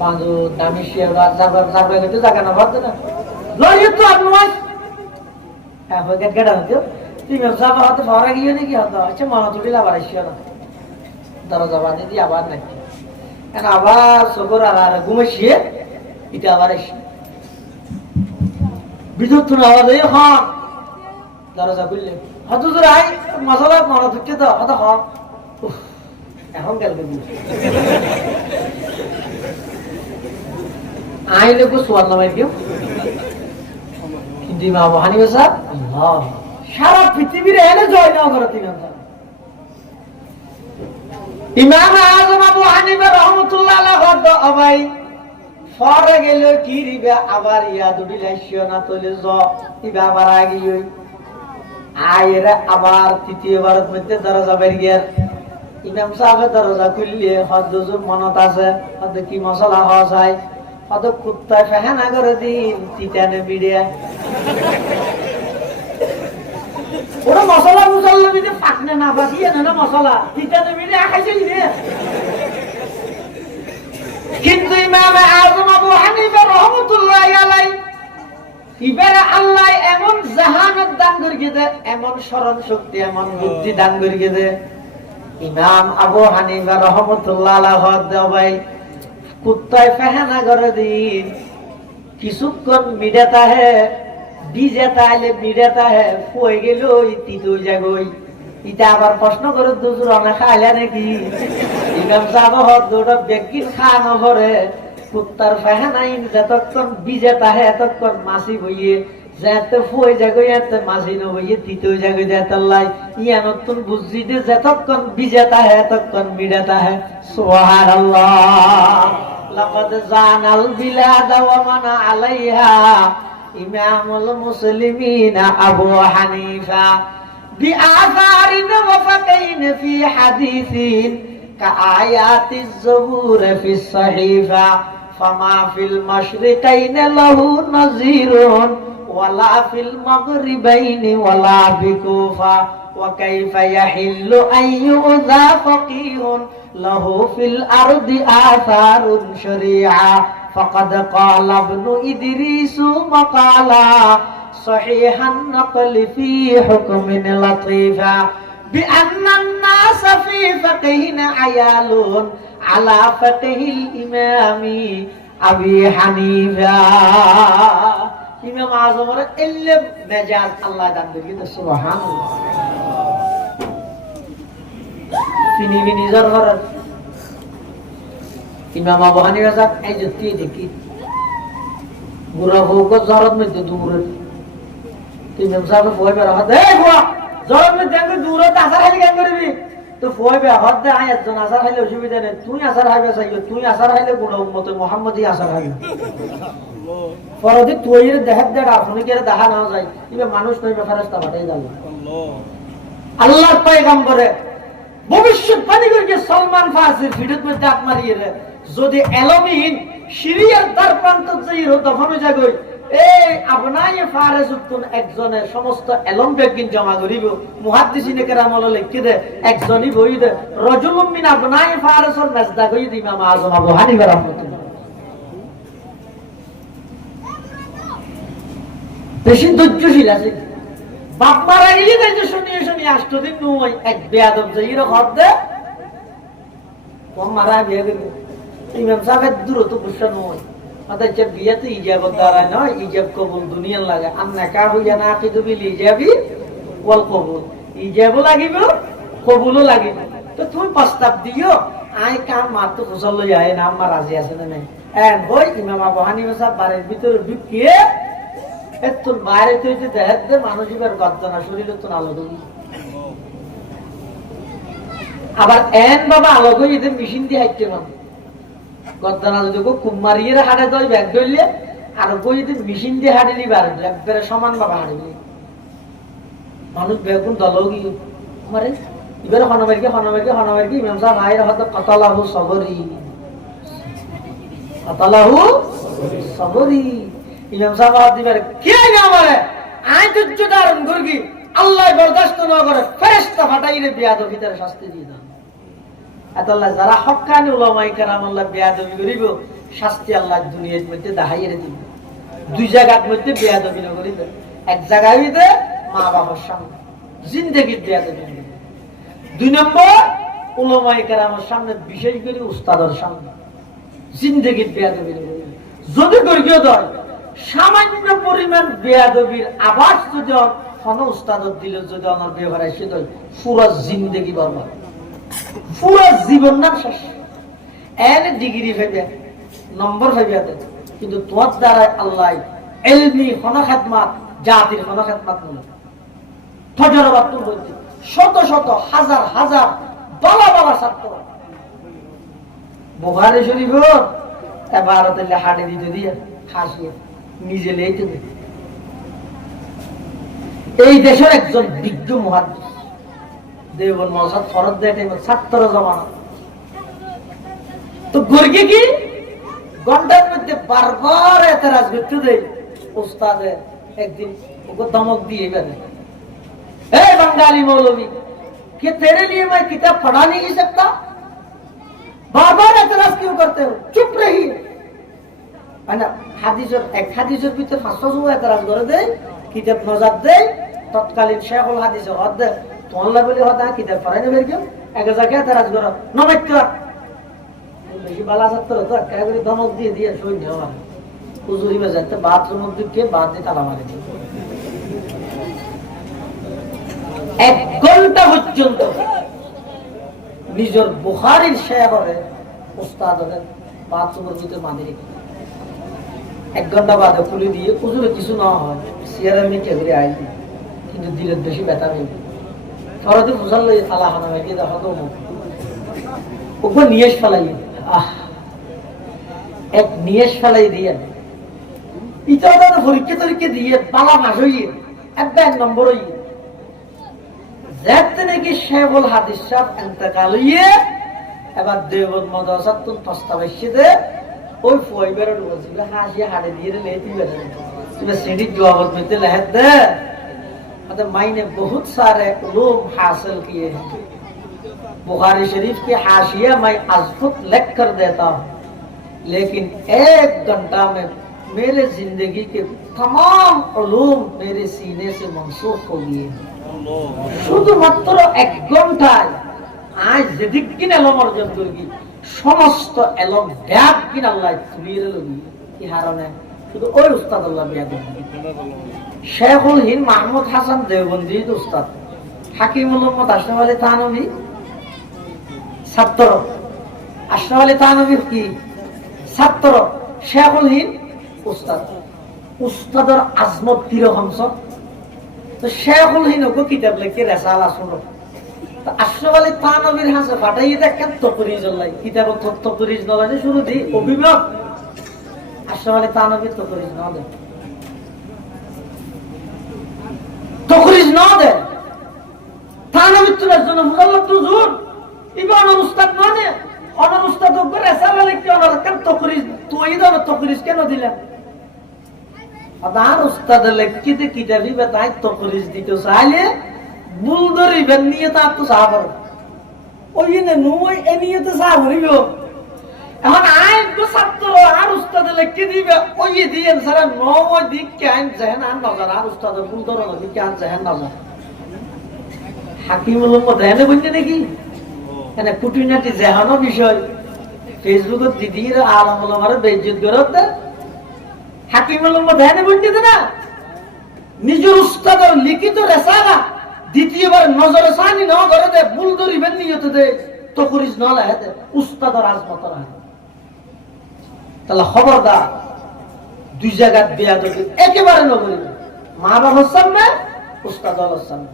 বাঁধো দামি শেয়ার যাবার যাবার গেতে জায়গা না ভাবতে না লড়িয়ে তো আপনি হ্যাঁ হয়ে গেট গেটা হতো ইমাম সাহেব হয়তো ফরা গিয়ে নাকি হতো আচ্ছা মনে তুলিল আবার আসিও না দরজা বাঁধে দিয়ে আবার নাকি এখন আবার সবর আর ঘুমেছিয়ে এটা আবার এসে বিদ্যুৎ আওয়াজ হন দরজা খুললে হয়তো তোর আই মশলা মনে ধরছে তো হয়তো হ এখন গেল আইলে কো সোয়াল নামাই দিও কিন্তু ইমাম আবু হানিফা সাহেব সারা পৃথিবীর এনে জয় নাও করে তিন ইমাম আযম আবু হানিফা রাহমাতুল্লাহ আলাইহি ভাই ফরে গেল কি রিবে আবার ইয়া দুটি লাইছিও না তলে জ ইবা আবার আগি হই আইরা আবার তৃতীয়বার মধ্যে দরজা বের গিয়ার ইমাম সাহেব দরজা খুললে হদ্দুজুর মনত আছে হদ কি মশলা হওয়া যায় হদ কুত্তা ফেহানা করে দিন তিতানে মিডিয়া ওরা মশলা মুসল্লা দিতে ফাকনে না বাসিয়ে না মশলা তিতানে মিডিয়া খাইছিলি রে কিন্তু ইমাম আযম আবু হানিফা রাহমাতুল্লাহি আলাইহি ইবারে আল্লাহ এমন জাহানত দান করিয়ে দে এমন স্মরণ শক্তি এমন বুদ্ধি দান করিয়ে দে ইমাম আবু হানিফা রাহমাতুল্লাহি আলাইহি ভাই কুত্তায় ফেহানা করে দিন কিছুক্ষণ মিডাতা হে বিজেতা আলে মিডাতা হে ফুয়ে গেল তিতু জাগই ইটা আবার প্রশ্ন করে দুজুর অনেক খাইলা নাকি ইমাম সাহেব হদ্দুর বেকিন খানো ভরে কুত্তার ফেহানাইন যতক্ষণ বিজেতা হে এতক্ষণ মাসি বইয়ে যেতে ফুয়ে জাগই এতে মাসি ন বইয়ে তিতু জাগই দেতাল্লাই ইয়া নতুন বুঝি দে যতক্ষণ বিজেতা হে এতক্ষণ মিডাতা হে সুবহানাল্লাহ লাকাদ জানাল বিলাদ ওয়া মান আলাইহা ইমামুল মুসলিমিন আবু হানিফা بآثار وفقين في حديث كآيات الزبور في الصحيفة فما في المشرقين له نظير ولا في المغربين ولا بكوفة وكيف يحل أن يؤذى فقيه له في الأرض آثار شريعة فقد قال ابن إدريس مقالا صحيح النقل في حكم لطيفة بأن الناس في فقه عيال على فقه الإمام أبي حنيفة إمام أعظم إلا مجاز الله دان درجة سبحان الله فيني بني زرغر إمام أبو حنيفة صاحب أجتي دكي غرفه کو ضرورت میں دور ইমাম সাহেব ফয় বের হাত এই গোয়া জরব মে দেন দূর তো আসার খালি কেন করবি তো ফয় বের হাত দে আয় একজন আসার খালি অসুবিধা নেই তুই আসার হাইবে চাইও তুই আসার খাইলে গুণ উম্মত মুহাম্মদই আসার হাইবে আল্লাহ ফরদি তুইর দেহাত দে আপনি কে দেখা না যায় ইবে মানুষ নয় ফেরেশতা পাঠাই দাও আল্লাহ আল্লাহর পয়গম্বরে ভবিষ্যৎবাণী করে সালমান ফারসির ভিডিওর মধ্যে আপ মারিয়ে যদি এলমিন সিরিয়ার দ্বার প্রান্ত যাই দফন জাগই এই আপনাই ফারেজ উত্তম একজনের সমস্ত এলম বেগিন জমা করিব মুহাদ্দিসিনে কেরাম হলো লিখে দে একজনই বই দে রাজুলুম মিন আপনাই ফারেজর মেজদা কই ইমাম আযম আবু হানিফা রাহমাতুল্লাহ বেশি ধৈর্যশীল আছে বাপ মারা গেলে তাই যে শুনিয়ে শুনিয়ে 8 দিন নয় এক বেয়াদব যাইর হদ দে কম মারা বিয়ে করবে ইমাম সাহেব দূরত্ব বুঝা নয় আদা যে বিয়াতে ইজাবত দ্বারা নয় ইজাব কবুল দুনিয়া লাগে আন্না কা হইয়া না কিদু বিল ইজাবি ওয়াল কবুল ইজাবও লাগিব কবুলও লাগিব তো তুমি প্রস্তাব দিও আই কাম মাত্র খুশল লই আয় না আমার রাজি আছে না নাই এন হই ইমাম আবু হানিফা সাহেব বাড়ির ভিতরে ঢুকিয়ে এত বাইরে তৈরি দেখতে মানুষ এবার গর্দনা শরীর তো আলো দেব আবার এন বাবা আলো করে এদের মেশিন দিয়ে হাঁটতে মানে গর্দনা যদি কুমারিয়ে হাঁটে তো ব্যাগ ধরলে আর বই যদি মেশিন দিয়ে হাঁটিলি বাড়ে একবারে সমান ভাবে হাঁটিলি মানুষ বেগুন দলও গিয়ে মারে এবারে হনমার্কি ইমাম সাহেব আয়ের হয়তো কতালাহু সবরি ইমাম সাহেব দিবারে কে না আমারে আয় তুচ্ছ ধারণ করবি আল্লাহ বরদাস্ত না করে ফেরেশতা ফাটাইলে বেয়াদবি তার শাস্তি দিয়ে দাও আল্লাহ যারা হক্কানি উলামায়ে কেরাম আল্লাহ বেয়াদবি করিব শাস্তি আল্লাহ দুনিয়ার মধ্যে দেখাইয়ে দিব দুই জায়গার মধ্যে বেয়াদবি না করিবে এক জায়গায় হইতে মা বাবার সামনে জিন্দেগির বেয়াদবি দুই নম্বর উলামায়ে কেরামের সামনে বিশেষ করে উস্তাদের সামনে জিন্দেগির বেয়াদবি না করিবে যদি করিও দয় সামান্য পরিমাণ বেয়াদবির আভাস যদি কোন উস্তাদত দিল যদি আমার ব্যবহার এসে দেয় পুরো জিন্দেগি বরবাদ পুরো জীবন না শেষ এনে ডিগ্রি পাইবে নম্বর পাইবে কিন্তু তোমার দ্বারা আল্লাহ ইলমি খাদমাত জাতির খাদমাত নয় ফজরবাদ তো বলতে শত শত হাজার হাজার বালা বালা ছাত্র বুখারী শরীফ এবার তাহলে হাটে দিতে দিয়ে খাসিয়ে নিজে লেইতে এই দেশের একজন বিজ্ঞ মুহাদ্দিস দেওবন্দ মওসাদ ফরজ দেয় ছাত্র জমানা তো গর্গে কি ঘন্টার মধ্যে বারবার এতরাজ করতে দেয় উস্তাদে একদিন ওকে ধমক দিয়ে বেড়ে ए बंगाली मौलवी कि तेरे लिए मैं किताब पढ़ा नहीं सकता बार बार एतराज क्यों करते हो चुप रहिए হাদিসের ভিতরে 500 এতরাজ করে দেয় কিতাব নজাত দেয় তৎকালীন শেখুল হাদিসের হদ্দে তোমরা বলি হদা কিতাব পড়াই না বেরকেও এক জায়গায় এতরাজ করো নমাইত্র বেশি বালা ছাত্র তো একেবারে ধমক দিয়ে দিয়ে সই নেওয়া হুজুরি বাজাতে বাথরুম দিকে বাদ দিয়ে তালা মারে 1 ঘন্টা পর্যন্ত নিজের বুখারীর শেখরে উস্তাদের বাথরুমের ভিতরে বাঁধে রেখে 1 ঘন্টা বাদে খুলে দিয়ে হুজুরে কিছু না হয় সিয়ারের নিচে ঘুরে আই কিন্তু দিলের বেশি ব্যথা নেই ফরদে মুসাল্লি আল্লাহ নামে দিয়ে দেখো তো ওকে নিয়েশ ফেলাই এক নিয়েশ ফেলাই দিয়ে ইটা পরীক্ষা দিয়ে পালা মাস হইয়ে 1 নম্বর হইয়ে যাতে নাকি শেখুল হাদিস সাহেব ইন্তেকাল হইয়ে এবার দেওবন্দ মাদ্রাসাত প্রস্তাব এসেছে ওই ফয়বের ওয়াজিবে হাসি হাড়ে দিয়ে লেতি বেরে তুমি सीढ़ी जवाब में लहद दे मतलब मैंने बहुत सारे उलूम हासिल किए हैं बुखारी शरीफ की हाशिया मैं आज खुद लिख कर देता हूँ लेकिन 1 घंटा में मेरे जिंदगी के तमाम उलूम मेरे सीने से मनसूख हो गए শুধুমাত্র 1 ঘন্টায় আজ যেদিক কিনা এলম অর্জন করবি সমস্ত এলম ব্যাগ কিনা আল্লাহ তুলিয়ে লবি কি হারানে শুধু ওই উস্তাদ আল্লাহ ব্যাগ শেখুল হিন্দ মাহমুদ হাসান দেওবন্দি উস্তাদ হাকিমুল উম্মত আশরাফ আলী থানভী ছাত্র আশরাফ আলী থানভী কি ছাত্র শেখুল হিন্দ উস্তাদ উস্তাদের আজমত কিরকম সব তো শেখুল হিন্দ ওকে কিতাব লিখে রেসালা শুনো আশরাফ আলী থানভীর হাসে ফাটাইয়ে দেখেন তকরিজ আল্লাহ কিতাব তকরিজ নলাজে শুরু দি অভিভাবক আশরাফ আলী থানভীর তকরিজ না দেয় তকরিজ না দেয় থানভীর তোলার জন্য মুকাল্লাফ তো জোর ইবা অনার উস্তাদ না নে অনার উস্তাদ ওকে রেসালা লিখে অনার কেন তকরিজ তুই দাও তকরিজ কেন দিলেন আদার উস্তাদ লিখিতে কিতাবই বেতাই তকরিজ দিতে চাইলে বুলদরি বেন নিয়ে তা তো সাহাবার ওই না নয় এ নিয়ে তো সাহাবরিব এখন আই তো ছাত্র আর উস্তাদ লিখে দিবে ওই দিয়ে সারা নয় দিক কেন জাহেন আর নজর আর উস্তাদ বুলদর দিক কেন জাহেন নজর হাকিমুল উম্মত দেনে বলতে নাকি এনে কুটিনাটি জাহানো বিষয় ফেসবুকত দিদির আলম ওলামার বেইজ্জত করত হাকিমুল উম্মত দেনে বলতে না নিজের উস্তাদের লিখিত রেসালা দ্বিতীয়বার নজরে সানি না করে দে বুলদরি বেন নিয়তে দে তকরিজ না লাহে উস্তাদের আজমত রাখে তাহলে খবরদার দুই জায়গার বেয়াদবি একেবারে নগরীবে, মা বাবার সামনে, উস্তাদ সামনে।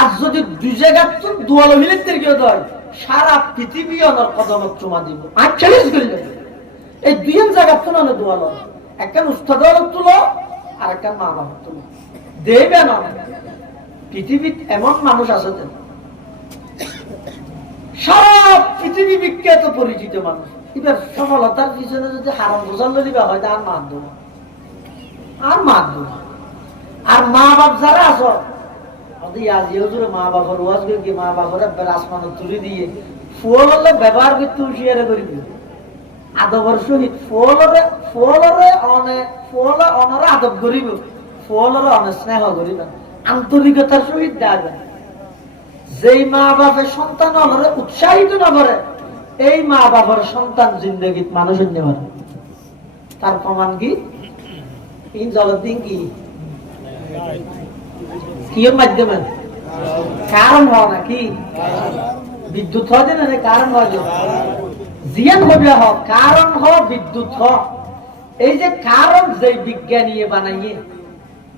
আর যদি দুই জায়গার দুয়ালো মিলিতের কেউ হয়, সারা পৃথিবী ওনার কদমত চুমা দিব, আর চ্যালেঞ্জ করলে এই দুই জায়গার তো না দোয়ালো, একটা উস্তাদ তুলো আর একটা মা বাবা তুলো, দেবে না। পৃথিবীর এমন মানুষ আছে সারা পৃথিবী বিখ্যাত পরিচিত মানুষ, এবার সফলতার পিছনে যদি হারাম বোঝাল দিবা হয় আর মার দেব, আর মার দেব। আর মা বাপ যারা আছো মা বাবার ওয়াজ কি মা বাবার আসমান তুলে দিয়ে ফুল হলে ব্যবহার করতে হুঁশিয়ারে করে দিবে আদবের সহিত, অনরে আদব করিব, ফুলরে অনেক স্নেহ করিব, আন্তরিকতার সহিত দেওয়া। যেই মা বাপের সন্তান অনরে উৎসাহিত না করে, এই মা বাবার সন্তান জিন্দগিত মানুষের নেবার। তার প্রমাণ কি? ইন জলদিন কি কিয়ের মাধ্যমে কারণ হওয়া নাকি বিদ্যুৎ হয় না, কারণ হয় জিয়ান হবে হোক, কারণ হ বিদ্যুৎ হ। এই যে কারণ যেই বিজ্ঞানী বানাইয়ে,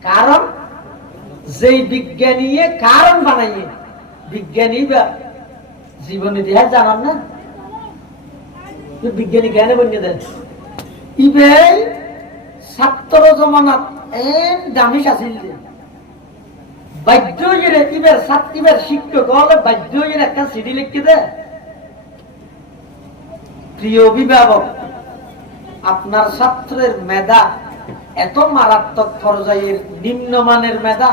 কারণ যেই বিজ্ঞানী কারণ বানাইয়ে, বিজ্ঞানী জীবন ইতিহাস জানান না, বিজ্ঞানী জ্ঞানে বনিয়ে দেন। ইবে ছাত্র জমানাত এন দামিস আসিল বাধ্য ইবার শিক্ষক হলে বাধ্য একটা চিঠি লিখতে দে, প্রিয় অভিভাবক, আপনার ছাত্রের মেধা এত মারাত্মক পর্যায়ের নিম্নমানের মেধা,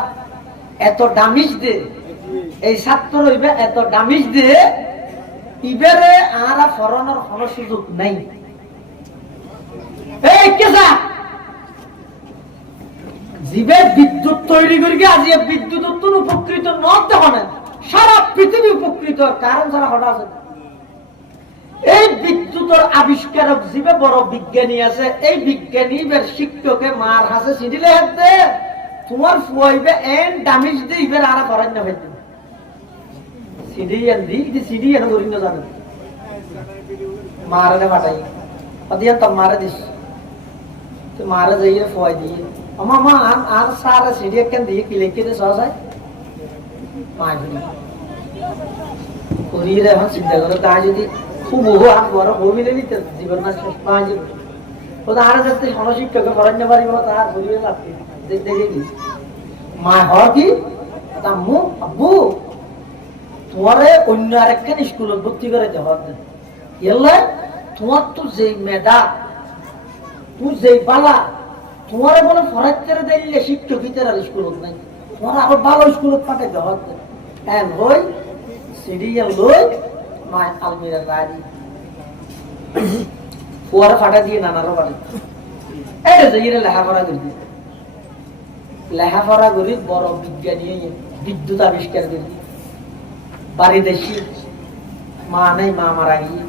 এত দামিস দে, এই ছাত্র হইবে এত দামিস দে, ইবারে আর ফরানোর কোন সুযোগ নাই। এই কেসা জীবে বিদ্যুৎ তৈরি করি আজি বিদ্যুৎ উপকৃত নতে হনে, সারা পৃথিবী উপকৃত, কারণ যারা হঠাৎ আছে। এই বিদ্যুতের আবিষ্কারক জীবে বড় বিজ্ঞানী আছে, এই বিজ্ঞানী শিক্ষকে মার হাসে সিডিলে হাতে তোমার ফুয়াইবে এন দামিস দিয়ে ইবের আর করাই না হইতে সিডিয়ান দি সিডিয়ান করি না জানেন মারে পাঠাই অদিয়ান তো মারে দিস তো মারে যাইয়ে ফুয়াই দিয়ে আমা মা আর সারা সিডিয়া কেন দিয়ে কি লিখে দে সহসায় মাই করিয়ে এখন চিন্তা করো তা যদি খুব বহু আর বড় ভূমিলে নিতে জীবন না শেষ পাঁচ ও তো আর যাতে সনশিক্ষকে পড়াইতে পারিব তার ভুলিয়ে লাগবে দেখে কি মা হয় কি আম্মু আব্বু তোমারে অন্য আরেকখান স্কুলে ভর্তি করে দেওয়া এলে তোমার তো যেই মেধা, তুই যেই বালা, তোমারে বলে পড়াইতে দিলে শিক্ষকিতের আর স্কুলত নাই, তোমার আরো ভালো স্কুলত পাঠাই দেওয়া হ্যাঁ হই সিরিয়াল লই মা আলমিরা রাজি ফুয়ারা ফাটা দিয়ে নানারও বাড়ি এটা যাইয়ে লেখাপড়া করে দিয়ে লেখাপড়া করি বড় বিজ্ঞানী বিদ্যুৎ আবিষ্কার করি বাড়ি দেশি মা নেই, মা মারা গিয়ে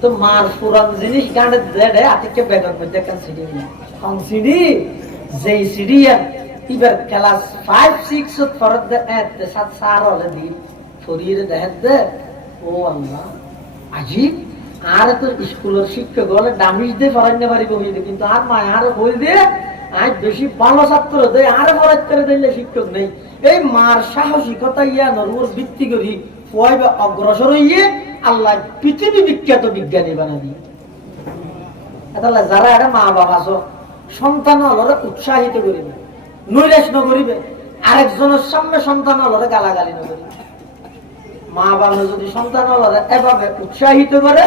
তো মার পুরান জিনিস গাঁড়ে দেড়ে আতিকে বেগর মধ্যে একটা সিডি নিলাম সিডি যেই সিডি এবার ক্লাস 5-6 ফরত দে সাত সার হলে দিন শরীরে দেখেন দে ও আল্লাহ আজিব আর তো স্কুলের শিক্ষক হলে দামিস দিয়ে পড়াইতে পারিব হইলে কিন্তু আর মা আর বই দিয়ে আজ বেশি ভালো ছাত্র দেয় আর পড়াইতে দিলে শিক্ষক নেই। এই মার সাহসিকতা ইয়া নরুর ভিত্তি করি ফুয়াইবে অগ্রসর হইয়ে আল্লাহ পৃথিবী বিখ্যাত বিজ্ঞানী বানা দিয়ে তাহলে যারা এটা মা বাবা আছো সন্তান হলরে উৎসাহিত করিবে, নৈরাশ নকরিবে, আরেকজনের সামনে সন্তান হলরে গালাগালি নকরিবে। মা বাবা যদি সন্তান হলরে এভাবে উৎসাহিত করে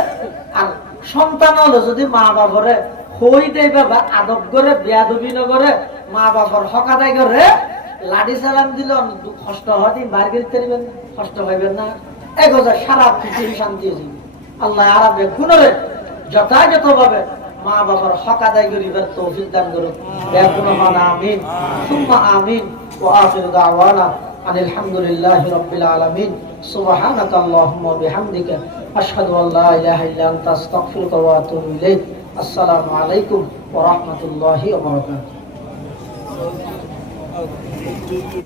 আর সন্তান হলে যদি মা বাবারে হই দেয় বাবা আদব করে বেয়াদবি নগরে মা বাবার হক আদায় করে লাঠি চালান দিল কষ্ট হতে বার করতে পারবেন, কষ্ট পাইবেন না, একহাজার সারা পৃথিবী শান্তি আছে। আল্লাহ আরবে গুণরে যথাযথ ভাবে মা বাবার হক আদায় করিবার তৌফিক দান করুন। আমিন সুম্মা আমিন ওয়া আখিরু দাওয়ানা আনিল হামদুলিল্লাহি রাব্বিল আলামিন সুবহানাকা আল্লাহুম্মা ওয়া বিহামদিকা আশহাদু আল লা ইলাহা ইল্লা আনতা আস্তাগফিরুকা ওয়া আতুবু ইলাইক। আসসালামু আলাইকুম ওয়া রাহমাতুল্লাহি ওয়া বারাকাতুহু।